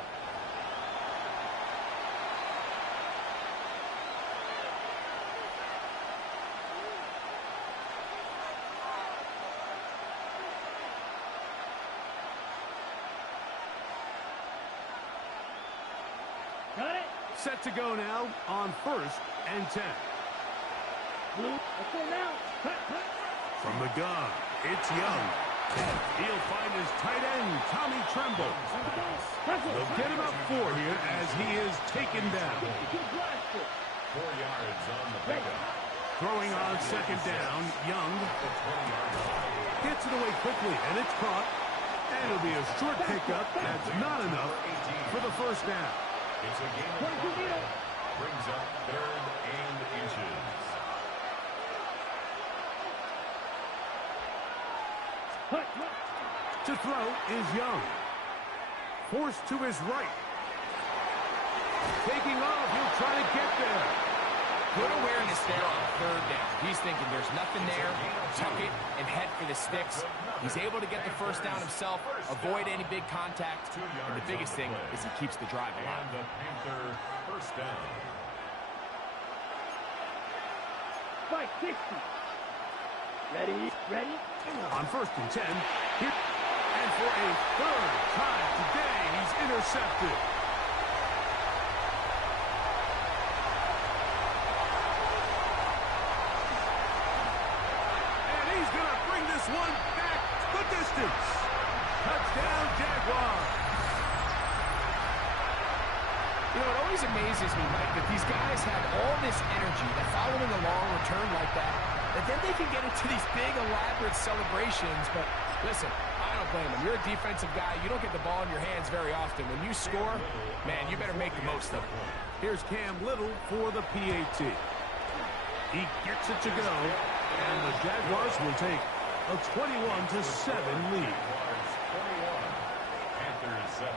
Got it. Set to go now on 1st and 10. Let's go now. Cut, cut. From the gun, it's Young. He'll find his tight end, Tommy Tremble. They'll get him up 4 here as he is taken down. 4 yards on the pickup. Throwing on 2nd down, Young gets it away quickly, and it's caught. And it'll be a short pickup. That's not enough for the 1st down. It's a gain of 5. Brings up 3rd and inches. To throw is Young. Forced to his right. Taking off, he'll try to get there. Good awareness there on 3rd down. He's thinking there's nothing there, tuck it, and head for the sticks. He's able to get the 1st down himself, avoid any big contact, and the biggest thing is he keeps the drive alive. And the Panther 1st down. 560. Ready, ready. On 1st and 10, here, and for a 3rd time today, he's intercepted. And he's going to bring this one back the distance. Touchdown, Jaguars. You know, it always amazes me, Mike, that these guys have all this energy that following a long return like that then they can get into these big, elaborate celebrations. But listen, I don't blame them. You're a defensive guy. You don't get the ball in your hands very often. When you score, man, you better make the most of it. Here's Cam Little for the PAT. He gets it to go, and the Jaguars will take a 21-7 lead. Panthers 7.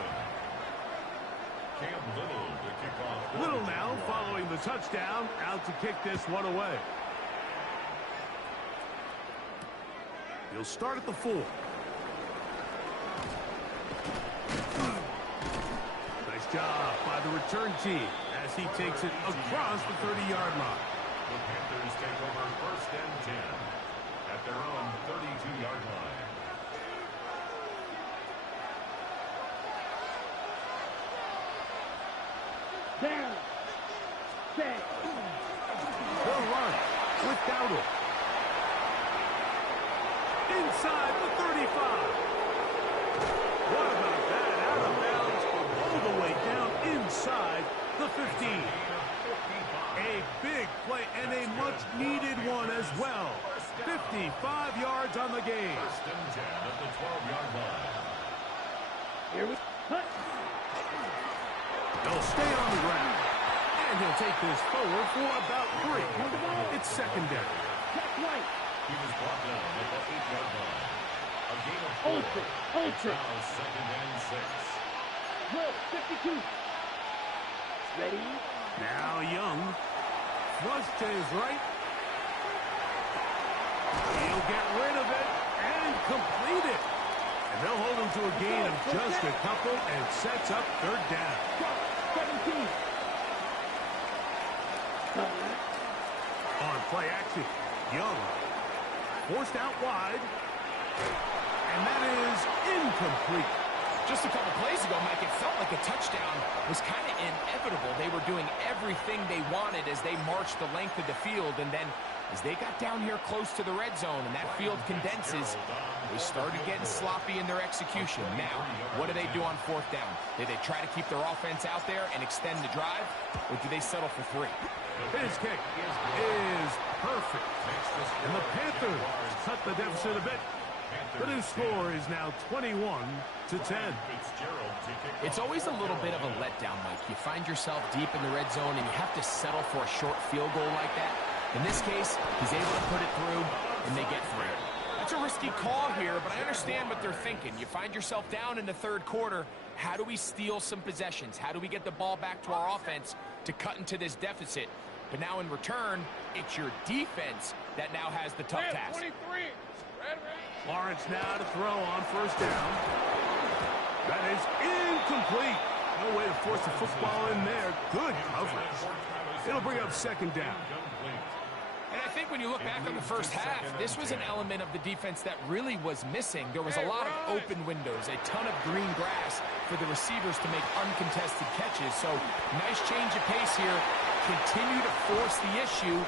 Cam Little to kick off. Little now following the touchdown, out to kick this one away. He'll start at the 4. Nice job by the return team as he takes it across the 30-yard line. The Panthers take over 1st and 10 at their own 32-yard line. Down. Set. They'll run with Dowdle. Inside the 35. What about that? Out of bounds, all the way down inside the 15. A big play and a much-needed one as well. 55 yards on the game. 1st and 10 at the 12-yard line. Here we cut. They'll stay on the ground. And he'll take this forward for about 3. It's 2nd down. Check right. He was brought down at the 8-yard line. A gain of 4. It's now 2nd and 6. Drill, 52. Ready? Now Young. Flush to his right. He'll get rid of it and complete it. And they'll hold him to a gain of just a couple and sets up 3rd down. 17. play action. Young. Forced out wide. And that is incomplete. Just a couple plays ago, Mike, it felt like a touchdown was kind of inevitable. They were doing everything they wanted as they marched the length of the field, and then as they got down here close to the red zone and that field condenses, they started getting sloppy in their execution. Now, what do they do on fourth down? Do they try to keep their offense out there and extend the drive, or do they settle for 3? His kick is perfect. And the Panthers cut the deficit a bit. The new score is now 21-10. It's always a little bit of a letdown, Mike. You find yourself deep in the red zone and you have to settle for a short field goal like that. In this case, he's able to put it through, and they get 3. That's a risky call here, but I understand what they're thinking. You find yourself down in the third quarter. How do we steal some possessions? How do we get the ball back to our offense to cut into this deficit? But now in return, it's your defense that now has the tough task. 23. Lawrence now to throw on first down. That is incomplete. No way to force the football in there. Good coverage. It'll bring up second down. And I think when you look back on the first half, this was an element of the defense that really was missing. There was a lot of open windows, a ton of green grass for the receivers to make uncontested catches. So nice change of pace here. Continue to force the issue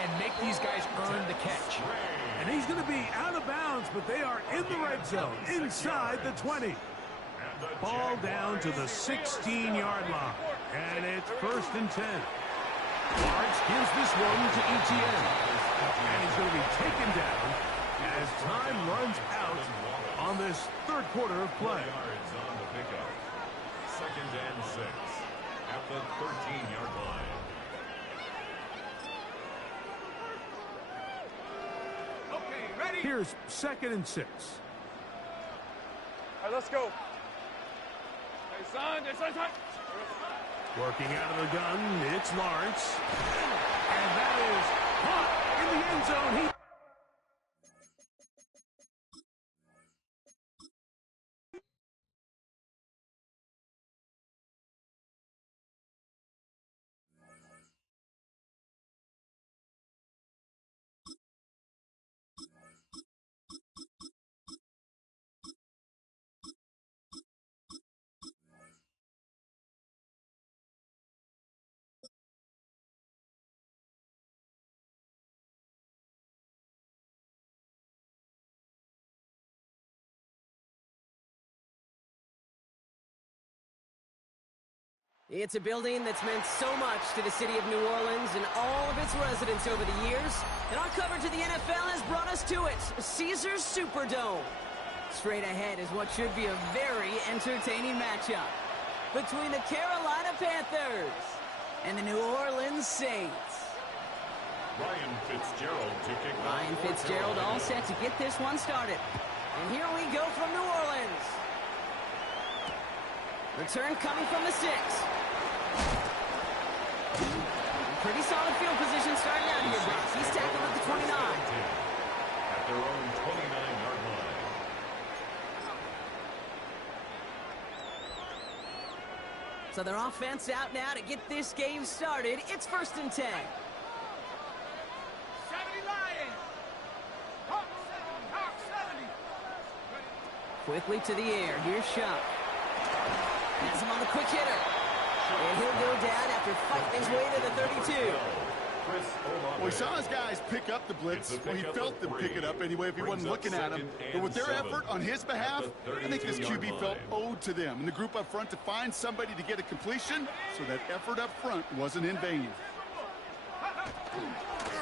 and make these guys earn the catch. And he's going to be out of bounds, but they are in the red zone, inside the 20. Ball down to the 16-yard line. And it's 1st and 10. Lawrence gives this one to Etienne. And he's going to be taken down as time runs out on this third quarter of play. 2nd and 6 at the 13-yard line. Here's 2nd and 6. All right, let's go. Hey, son. Working out of the gun, it's Lawrence. And that is caught in the end zone. It's a building that's meant so much to the city of New Orleans and all of its residents over the years. And our coverage of the NFL has brought us to it, Caesars Superdome. Straight ahead is what should be a very entertaining matchup between the Carolina Panthers and the New Orleans Saints. Ryan Fitzgerald to kick off. Ryan Fitzgerald all set to get this one started. And here we go from New Orleans. Return coming from the 6. Pretty solid field position starting out here, Brock. He's tackled at the 29. At their own 29-yard line. So their offense out now to get this game started. It's 1st and 10. 70 Lions. Hawk 70. Quickly to the air. Here's Shuck. Has him on the quick hitter. And he'll go down after fighting his way to the 32. Well, we saw his guys pick up the blitz. Well, he felt them pick it up anyway if he wasn't looking at him. But with their effort on his behalf, I think this QB felt owed to them and the group up front to find somebody to get a completion, so that effort up front wasn't in vain.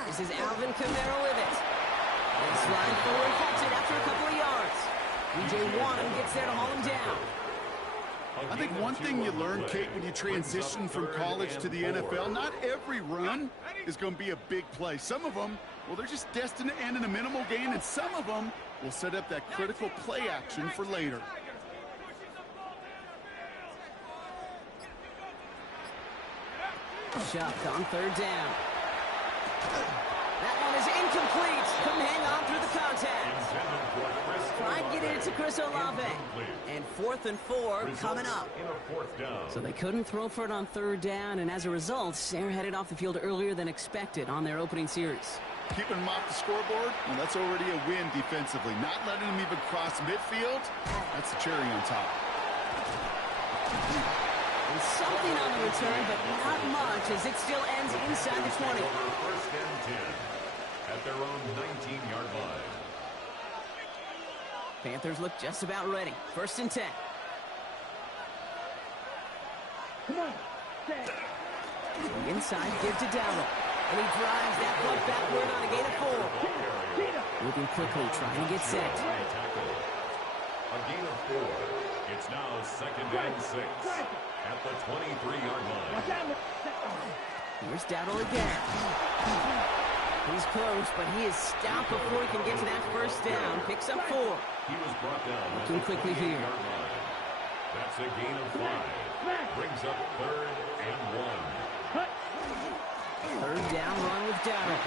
This is Alvin Kamara with it. And slide forward, catch it after a couple of yards. B.J. Wanham gets there to haul him down. I think one thing you learn, Kate, when you transition from college to the NFL, not every run is going to be a big play. Some of them, well, they're just destined to end in a minimal gain, and some of them will set up that critical play action for later. Shuck on 3rd down. That one is incomplete. Couldn't hang on through the contact. Tried getting it to Chris Olave. And 4th and 4 coming up. In a 4th down. So they couldn't throw for it on 3rd down, and as a result, they're headed off the field earlier than expected on their opening series. Keeping them off the scoreboard, well, that's already a win defensively. Not letting them even cross midfield, that's the cherry on top. And something on the return, but not much, as it still ends inside the 20. 1st and 10 at their own 19-yard line. Panthers look just about ready. 1st and 10. Come on. Set. The inside give to Dowdle. And he drives that punt backward on a gain of 4. Moving quickly, trying to get set. A gain of 4. It's now 2nd and 6 at the 23-yard line. Here's Dowdle again. He's close, but he is stopped before he can get to that 1st down. Picks up 4. He was brought down. Looking quickly here. That's a gain of 5. Brings up 3rd and 1. 3rd down run with Dowdle.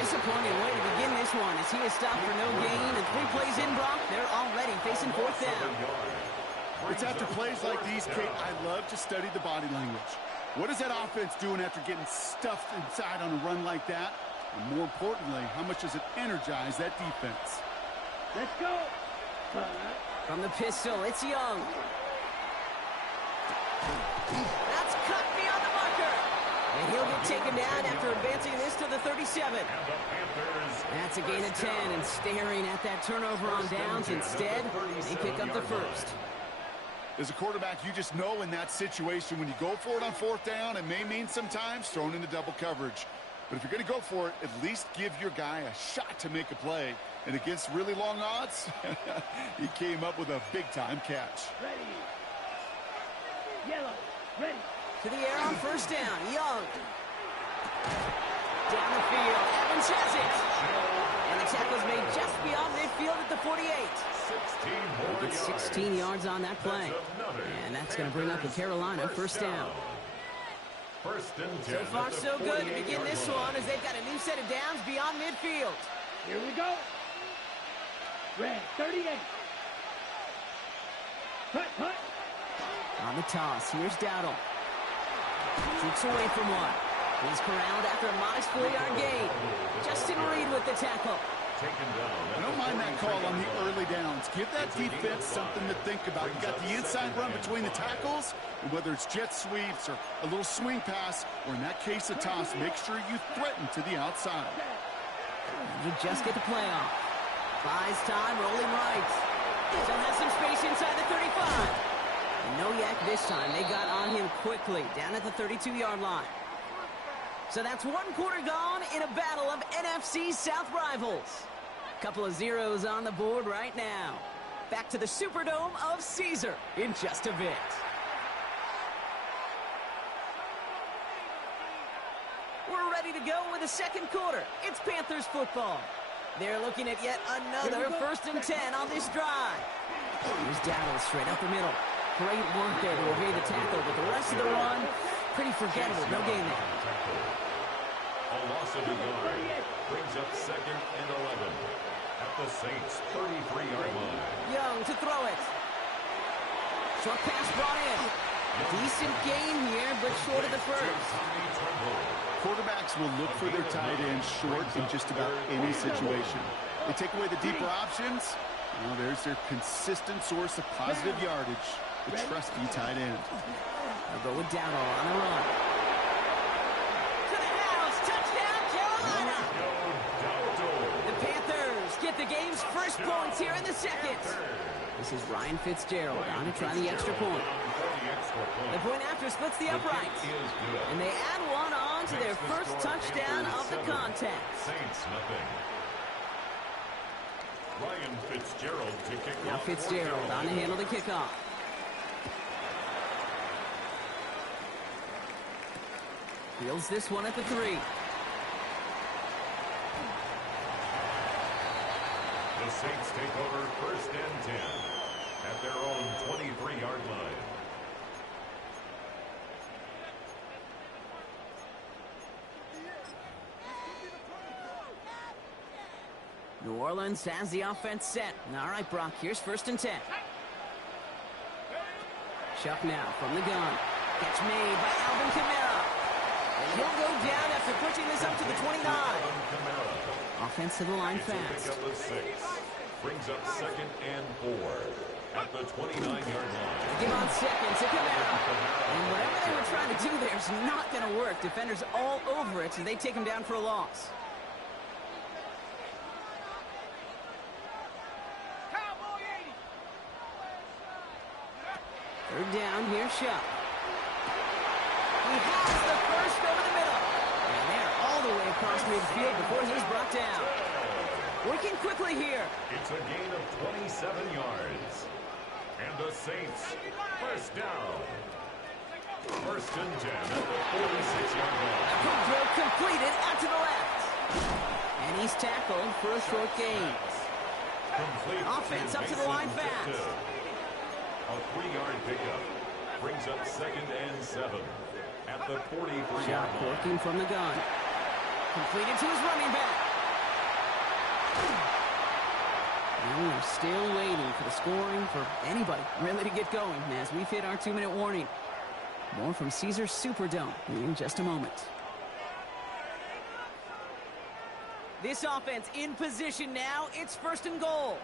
Disappointing way to begin this one as he is stopped for no gain. And 3 plays in, Brock. They're already facing 4th down. It's after plays like these, Kate, I love to study the body language. What is that offense doing after getting stuffed inside on a run like that? And more importantly, how much does it energize that defense? Let's go. From the pistol, it's Young. That's cut beyond the marker. And he'll get taken down after advancing this to the 37. That's a gain of 10, and staring at that turnover on downs instead, they pick up the 1st. As a quarterback, you just know in that situation when you go for it on 4th down, it may mean sometimes thrown into double coverage. But if you're going to go for it, at least give your guy a shot to make a play. And against really long odds, he came up with a big-time catch. Ready. Yellow. Ready. To the air on 1st down. Young. Down the field. Evans has it. And the tackle's made just beyond midfield at the 48. He gets 16 yards on that play. And that's going to bring up the Carolina 1st down. 1st and 10. So far, so good to begin this one as they've got a new set of downs beyond midfield. Here we go. Red 38. Hut. On the toss, here's Dowdle. Shoots away from one. He's corralled after a modest 4-yard gain. Justin Reed with the tackle. I don't mind that call on the early downs. Give that defense something to think about. You got the inside run between the tackles, and whether it's jet sweeps or a little swing pass, or in that case a toss, make sure you threaten to the outside. You just get the play off. Buys time, rolling right. Still has some space inside the 35. And no yak this time. They got on him quickly, down at the 32-yard line. So that's 1 quarter gone in a battle of NFC South rivals. Couple of zeros on the board right now. Back to the Superdome of Caesar in just a bit. We're ready to go with the 2nd quarter. It's Panthers football. They're looking at yet another 1st and 10 on this drive. Here's Dowdle straight up the middle. Great work there to evade the tackle, but the rest of the run, pretty forgettable. No gain there. A loss of a yard brings up 2nd and 11 at the Saints' 33-yard line. Young to throw it. Short pass brought in. Decent gain here, but short of the 1st. Quarterbacks will look for their tight end short in just about any situation. They take away the deeper options. Well, there's their consistent source of positive yardage, the trusty tight end. They'll go with Dowdle on the run. To the house, touchdown Carolina! The Panthers get the game's first points here in the 2nd. This is Ryan Fitzgerald on to try the extra point. The point after splits the uprights. And they add one on to their first touchdown of the contest. Saints nothing. Ryan Fitzgerald to kick off. Now Fitzgerald on to handle the kickoff. Fields this one at the 3. The Saints take over 1st and 10 at their own 23-yard line. New Orleans has the offense set. All right, Brock, here's 1st and 10. Chuck now from the gun. Catch made by Alvin Kamara. And he'll go down after pushing this up to the 29. Offense to the line fast. Brings up 2nd and 4 at the 29-yard line. Give on 2nd to Kamara. And whatever they were trying to do there is not going to work. Defenders all over it, so they take him down for a loss. Third down, here's Shuck. He has the first over the middle. And they're all the way across midfield before he's brought down. Working quickly here. It's a gain of 27 yards. And the Saints, 1st down. 1st and 10 at the 46-yard line. A quick throw completed out to the left. And he's tackled for a short gain. Complete Offense up to the line fast. A 3-yard pickup brings up 2nd and 7 at the 43-yard Shot line. working from the gun. Completed to his running back. And we're still waiting for the scoring for anybody really to get going as we've hit our 2-minute warning. More from Caesars Superdome in just a moment. This offense in position now. It's 1st and goal.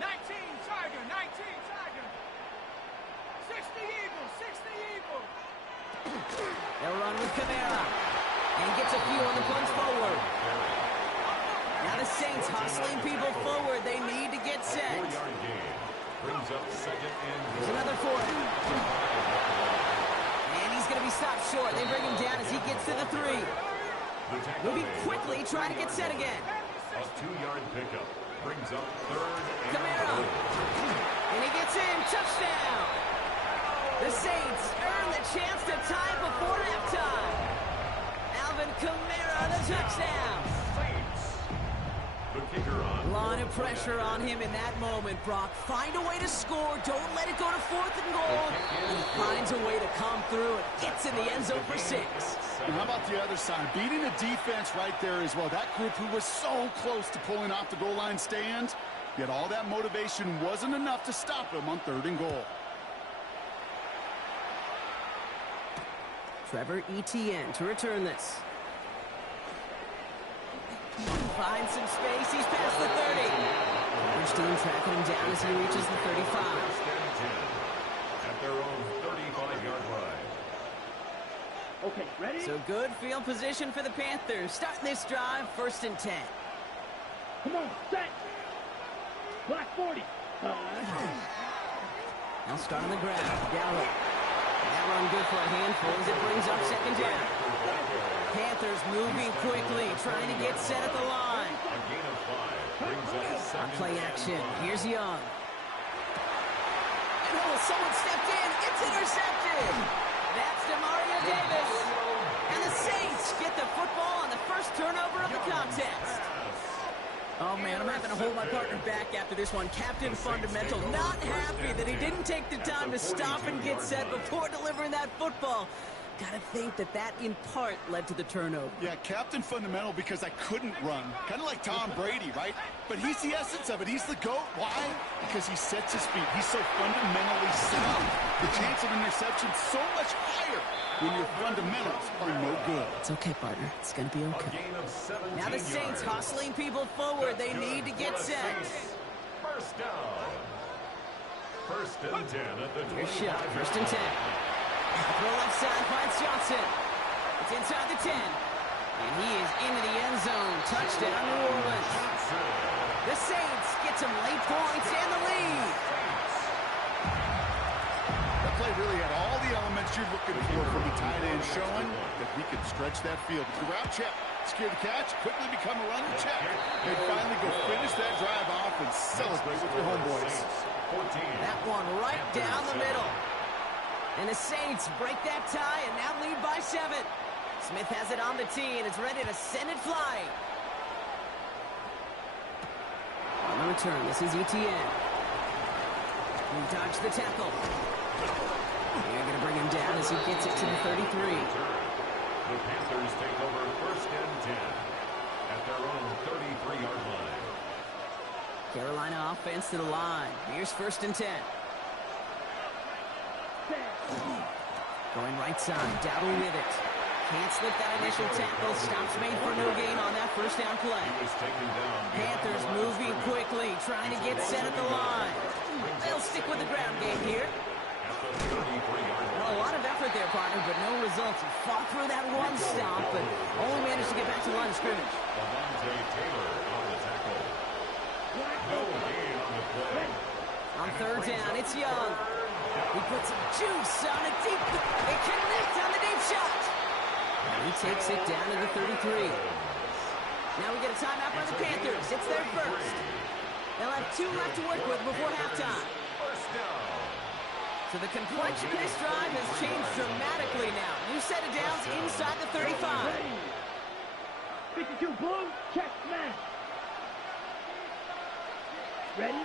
19 Tiger, 19 Tiger. 60 Eagle, 60 Eagle. They'll run with Kamara. And he gets a few on the punch forward. Now the Saints hustling people forward. They need to get set. 4-yard gain brings up 2nd and There's another 4. And he's going to be stopped short. They bring him down as he gets to the 3. Moving quickly, trying to get set again. A 2-yard pickup brings up 3rd and Kamara. And he gets in. Touchdown. The Saints earn the chance to tie before halftime. Alvin Kamara, the touchdown. Saints. The kicker on. A lot of pressure on him in that moment, Brock. Find a way to score. Don't let it go to 4th and goal. And he finds a way to come through and gets in the end zone for 6. And how about the other side? Beating the defense right there as well. That group who was so close to pulling off the goal line stand, yet all that motivation wasn't enough to stop him on 3rd and goal. Trevor Etienne to return this. Finds some space. He's past the 30. Each team tracking him down as he reaches the 35. 1st and 10 at their own 35-yard line. Okay, ready? So good field position for the Panthers. Starting this drive, 1st and 10. Come on, set. Black 40. They'll start on the ground. Gallup. That run good for a handful as it brings up 2nd down. Panthers moving quickly, trying to get set at the line. A gain of 5 brings up 2nd. Play action. Here's Young. And someone stepped in. It's intercepted. That's DeMario Davis. And the Saints get the football on the first turnover of the contest. Oh, man, I'm having to hold my partner back after this one. Captain Fundamental not happy that he didn't take the time to stop and get set before delivering that football. Got to think that that, in part, led to the turnover. Yeah, Captain Fundamental because I couldn't run. Kind of like Tom Brady, right? But he's the essence of it. He's the GOAT. Why? Because he sets his feet. He's so fundamentally sound. The chance of interception so much higher when your fundamentals are no good. It's okay, partner. It's going to be A okay. gain of 17 Now the Saints yards. hustling people forward. They need to get set. 1st down. 1st and 10 at the 25. Here's Shot. 1st and 10. Throw left side finds Johnson. It's inside the 10. And he is into the end zone. Touchdown, New Orleans. The Saints get some late points and the lead. That play really had all the elements you're looking for from the tight end, showing that we could stretch that field. The route check, secure the catch, quickly become a running check, and finally go finish that drive off and celebrate with your homeboys. That one right down the middle. And the Saints break that tie and now lead by 7. Smith has it on the tee and is ready to send it flying. On the return, this is Etienne. He dodged the tackle. They're going to bring him down as he gets it to the 33. The Panthers take over 1st and 10. at their own 33-yard line. Carolina offense to the line. Here's 1st and 10. Going right side. Dowdle with it. Can't slip that initial tackle. Stops made for no gain on that 1st down play. He was taken down. Panthers moving quickly, trying to get set at the line. They'll stick with the ground game here. At the 33-yard line. Well, a lot of effort there, partner, but no results. He fought through that one stop, but only managed to get back to the line of scrimmage. Levante Taylor on the tackle. No gain on the play. On 3rd down, it's Young. He puts some juice on a deep. They connect on the deep shot. And he takes it down to the 33. Now we get a timeout by the Panthers. It's their first. They'll have 2 left to work with before halftime. First down. So the complexion of this drive has changed dramatically now. New set of downs inside the 35. 52 blue, check smash. Ready?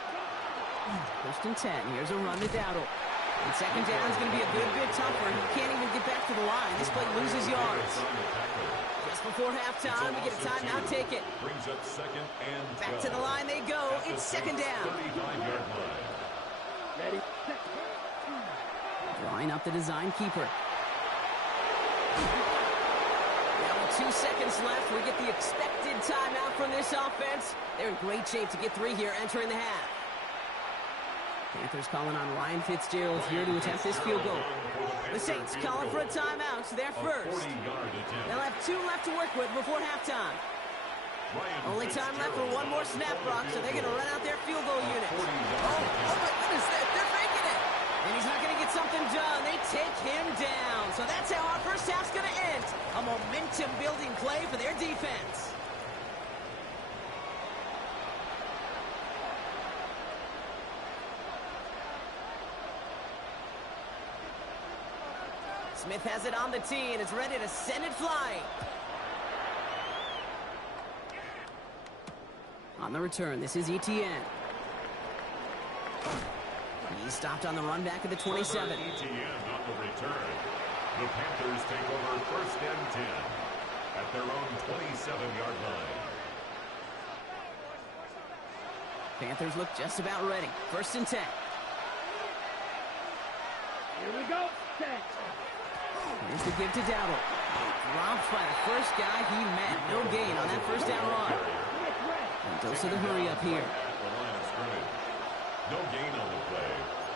1st and 10. Here's a run to Dowdle. And 2nd down is going to be a good bit tougher. He can't even get back to the line. This play loses yards. Just before halftime, we get a timeout. Take it. Brings up 2nd and 12. Back to the line they go. It's 2nd down. 35-yard line. Ready? Drawing up the design keeper. Now with 2 seconds left, we get the expected timeout from this offense. They're in great shape to get 3 here entering the half. Panthers calling on Ryan Fitzgerald here to attempt this field goal. The Saints calling for a timeout, so they're first. They'll have 2 left to work with before halftime. Only time left for 1 more snap, Brock, so they're going to run out their field goal unit. Oh my goodness, they're making it. And he's not going to get something done. They take him down. So that's how our first half's going to end. A momentum-building play for their defense. Smith has it on the tee and is ready to send it flying. On the return, this is Etienne. He stopped on the run back at the 27. Etienne on the return. The Panthers take over 1st and 10 at their own 27-yard line. Panthers look just about ready. 1st and 10. Here we go. Set. Here's the give to Dowdle. Dropped by the first guy he met. No gain on that 1st down run. And dose of the hurry up here. The line of scrimmage. No gain on the play.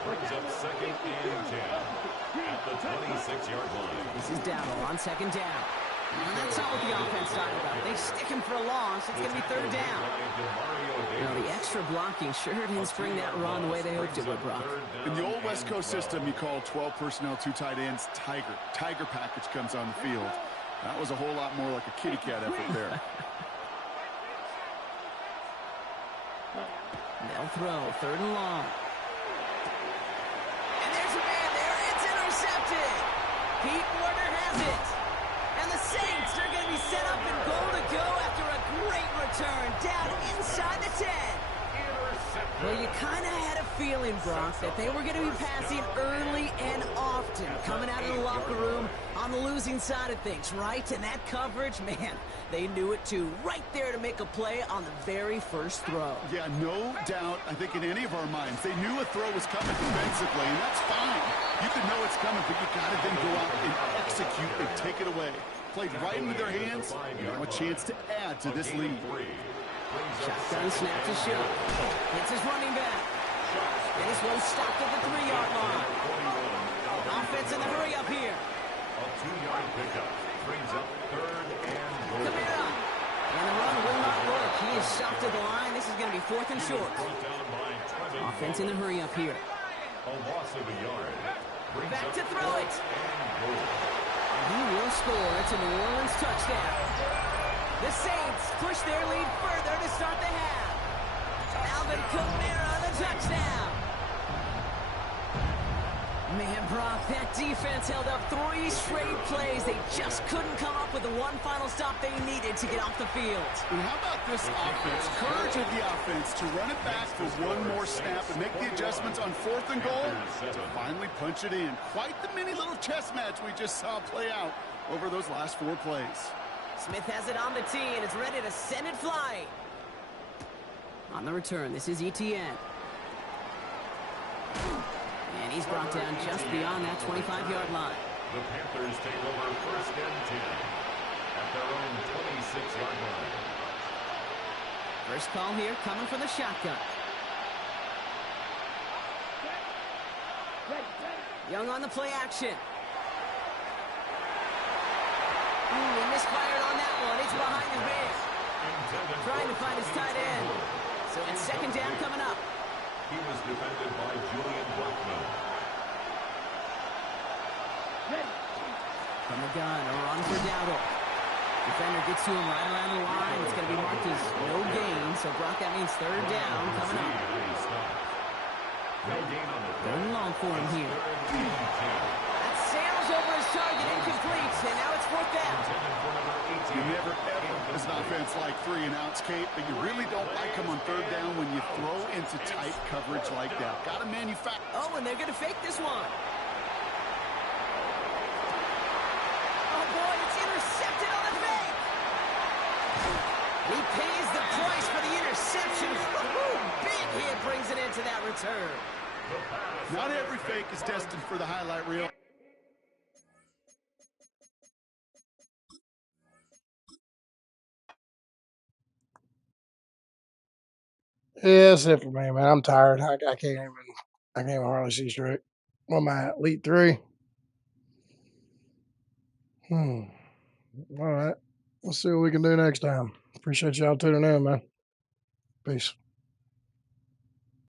Brings up 2nd and 10 at the 26-yard line. This is Dowdle on 2nd down. And that's not what the offense talked about. They stick him for a loss. It's going to be 3rd down. Now, the extra blocking sure didn't spring that run the way they hoped it would, Brock. In the old West Coast system, you call 12 personnel, 2 tight ends, Tiger. Tiger package comes on the field. That was a whole lot more like a kitty cat effort there. They'll throw 3rd and long. And there's a man there. It's intercepted. Pete Warner has it. And the Saints are going to be set up in goal to go after a great return down inside the 10. Well, you kind of had a feeling, Brock, that they were going to be passing early and often, coming out of the locker room on the losing side of things, right? And that coverage, man, they knew it too. Right there to make a play on the very first throw. Yeah, no doubt, I think in any of our minds, they knew a throw was coming defensively, and that's fine. You can know it's coming, but you got to then go out and execute and take it away. Played right into their hands, and now a chance to add to this lead. Shotgun snap to show. Hits his running back. And this one stopped at the 3-yard line. Offense in the hurry up here. A 2-yard pickup brings up 3rd and goal. Kamara. And the run will not work. He is stopped at the line. This is going to be 4th and short. Offense in the hurry up here. A loss of a yard. Back to throw it. And he will score. It's a New Orleans touchdown. The Saints push their lead further to start the half. Alvin Kamara, the touchdown. Man, Brock, that defense held up 3 straight plays. They just couldn't come up with the one final stop they needed to get off the field. And how about this offense? Courage of the offense to run it back for one more snap and make the adjustments on 4th and goal to finally punch it in. Quite the mini little chess match we just saw play out over those last 4 plays. Smith has it on the tee and is ready to send it flying. On the return, this is ETN. And he's brought down just beyond that 25-yard line. The Panthers take over 1st and 10 at their own 26-yard line. First call here coming from the shotgun. Young on the play action. Ooh, he misfired on that one. It's behind his man. Trying to find his tight end. So it's 2nd down coming up. He was defended by Julian Blackman. From the gun, a run for Dowdle. Defender gets to him right around the line. It's going to be marked as no gain. So, Brock, that means 3rd down coming up. No gain on the 3rd and long for him here. That sails over his target, incomplete, and now it's 4th down. You never, ever, as an offense, like 3-and-outs, Kate, but you really don't like them on 3rd down when you throw into tight coverage like that. Got to manufacture. Oh, and they're going to fake this one. Oh, boy, it's intercepted on the fake. He pays the price for the interception. Big hit brings it into that return. Not every fake is destined for the highlight reel. Yeah, that's it for me, man. I'm tired. I can't even hardly see straight. What am I at? Elite 3? All right. Let's see what we can do next time. Appreciate y'all tuning in, man. Peace.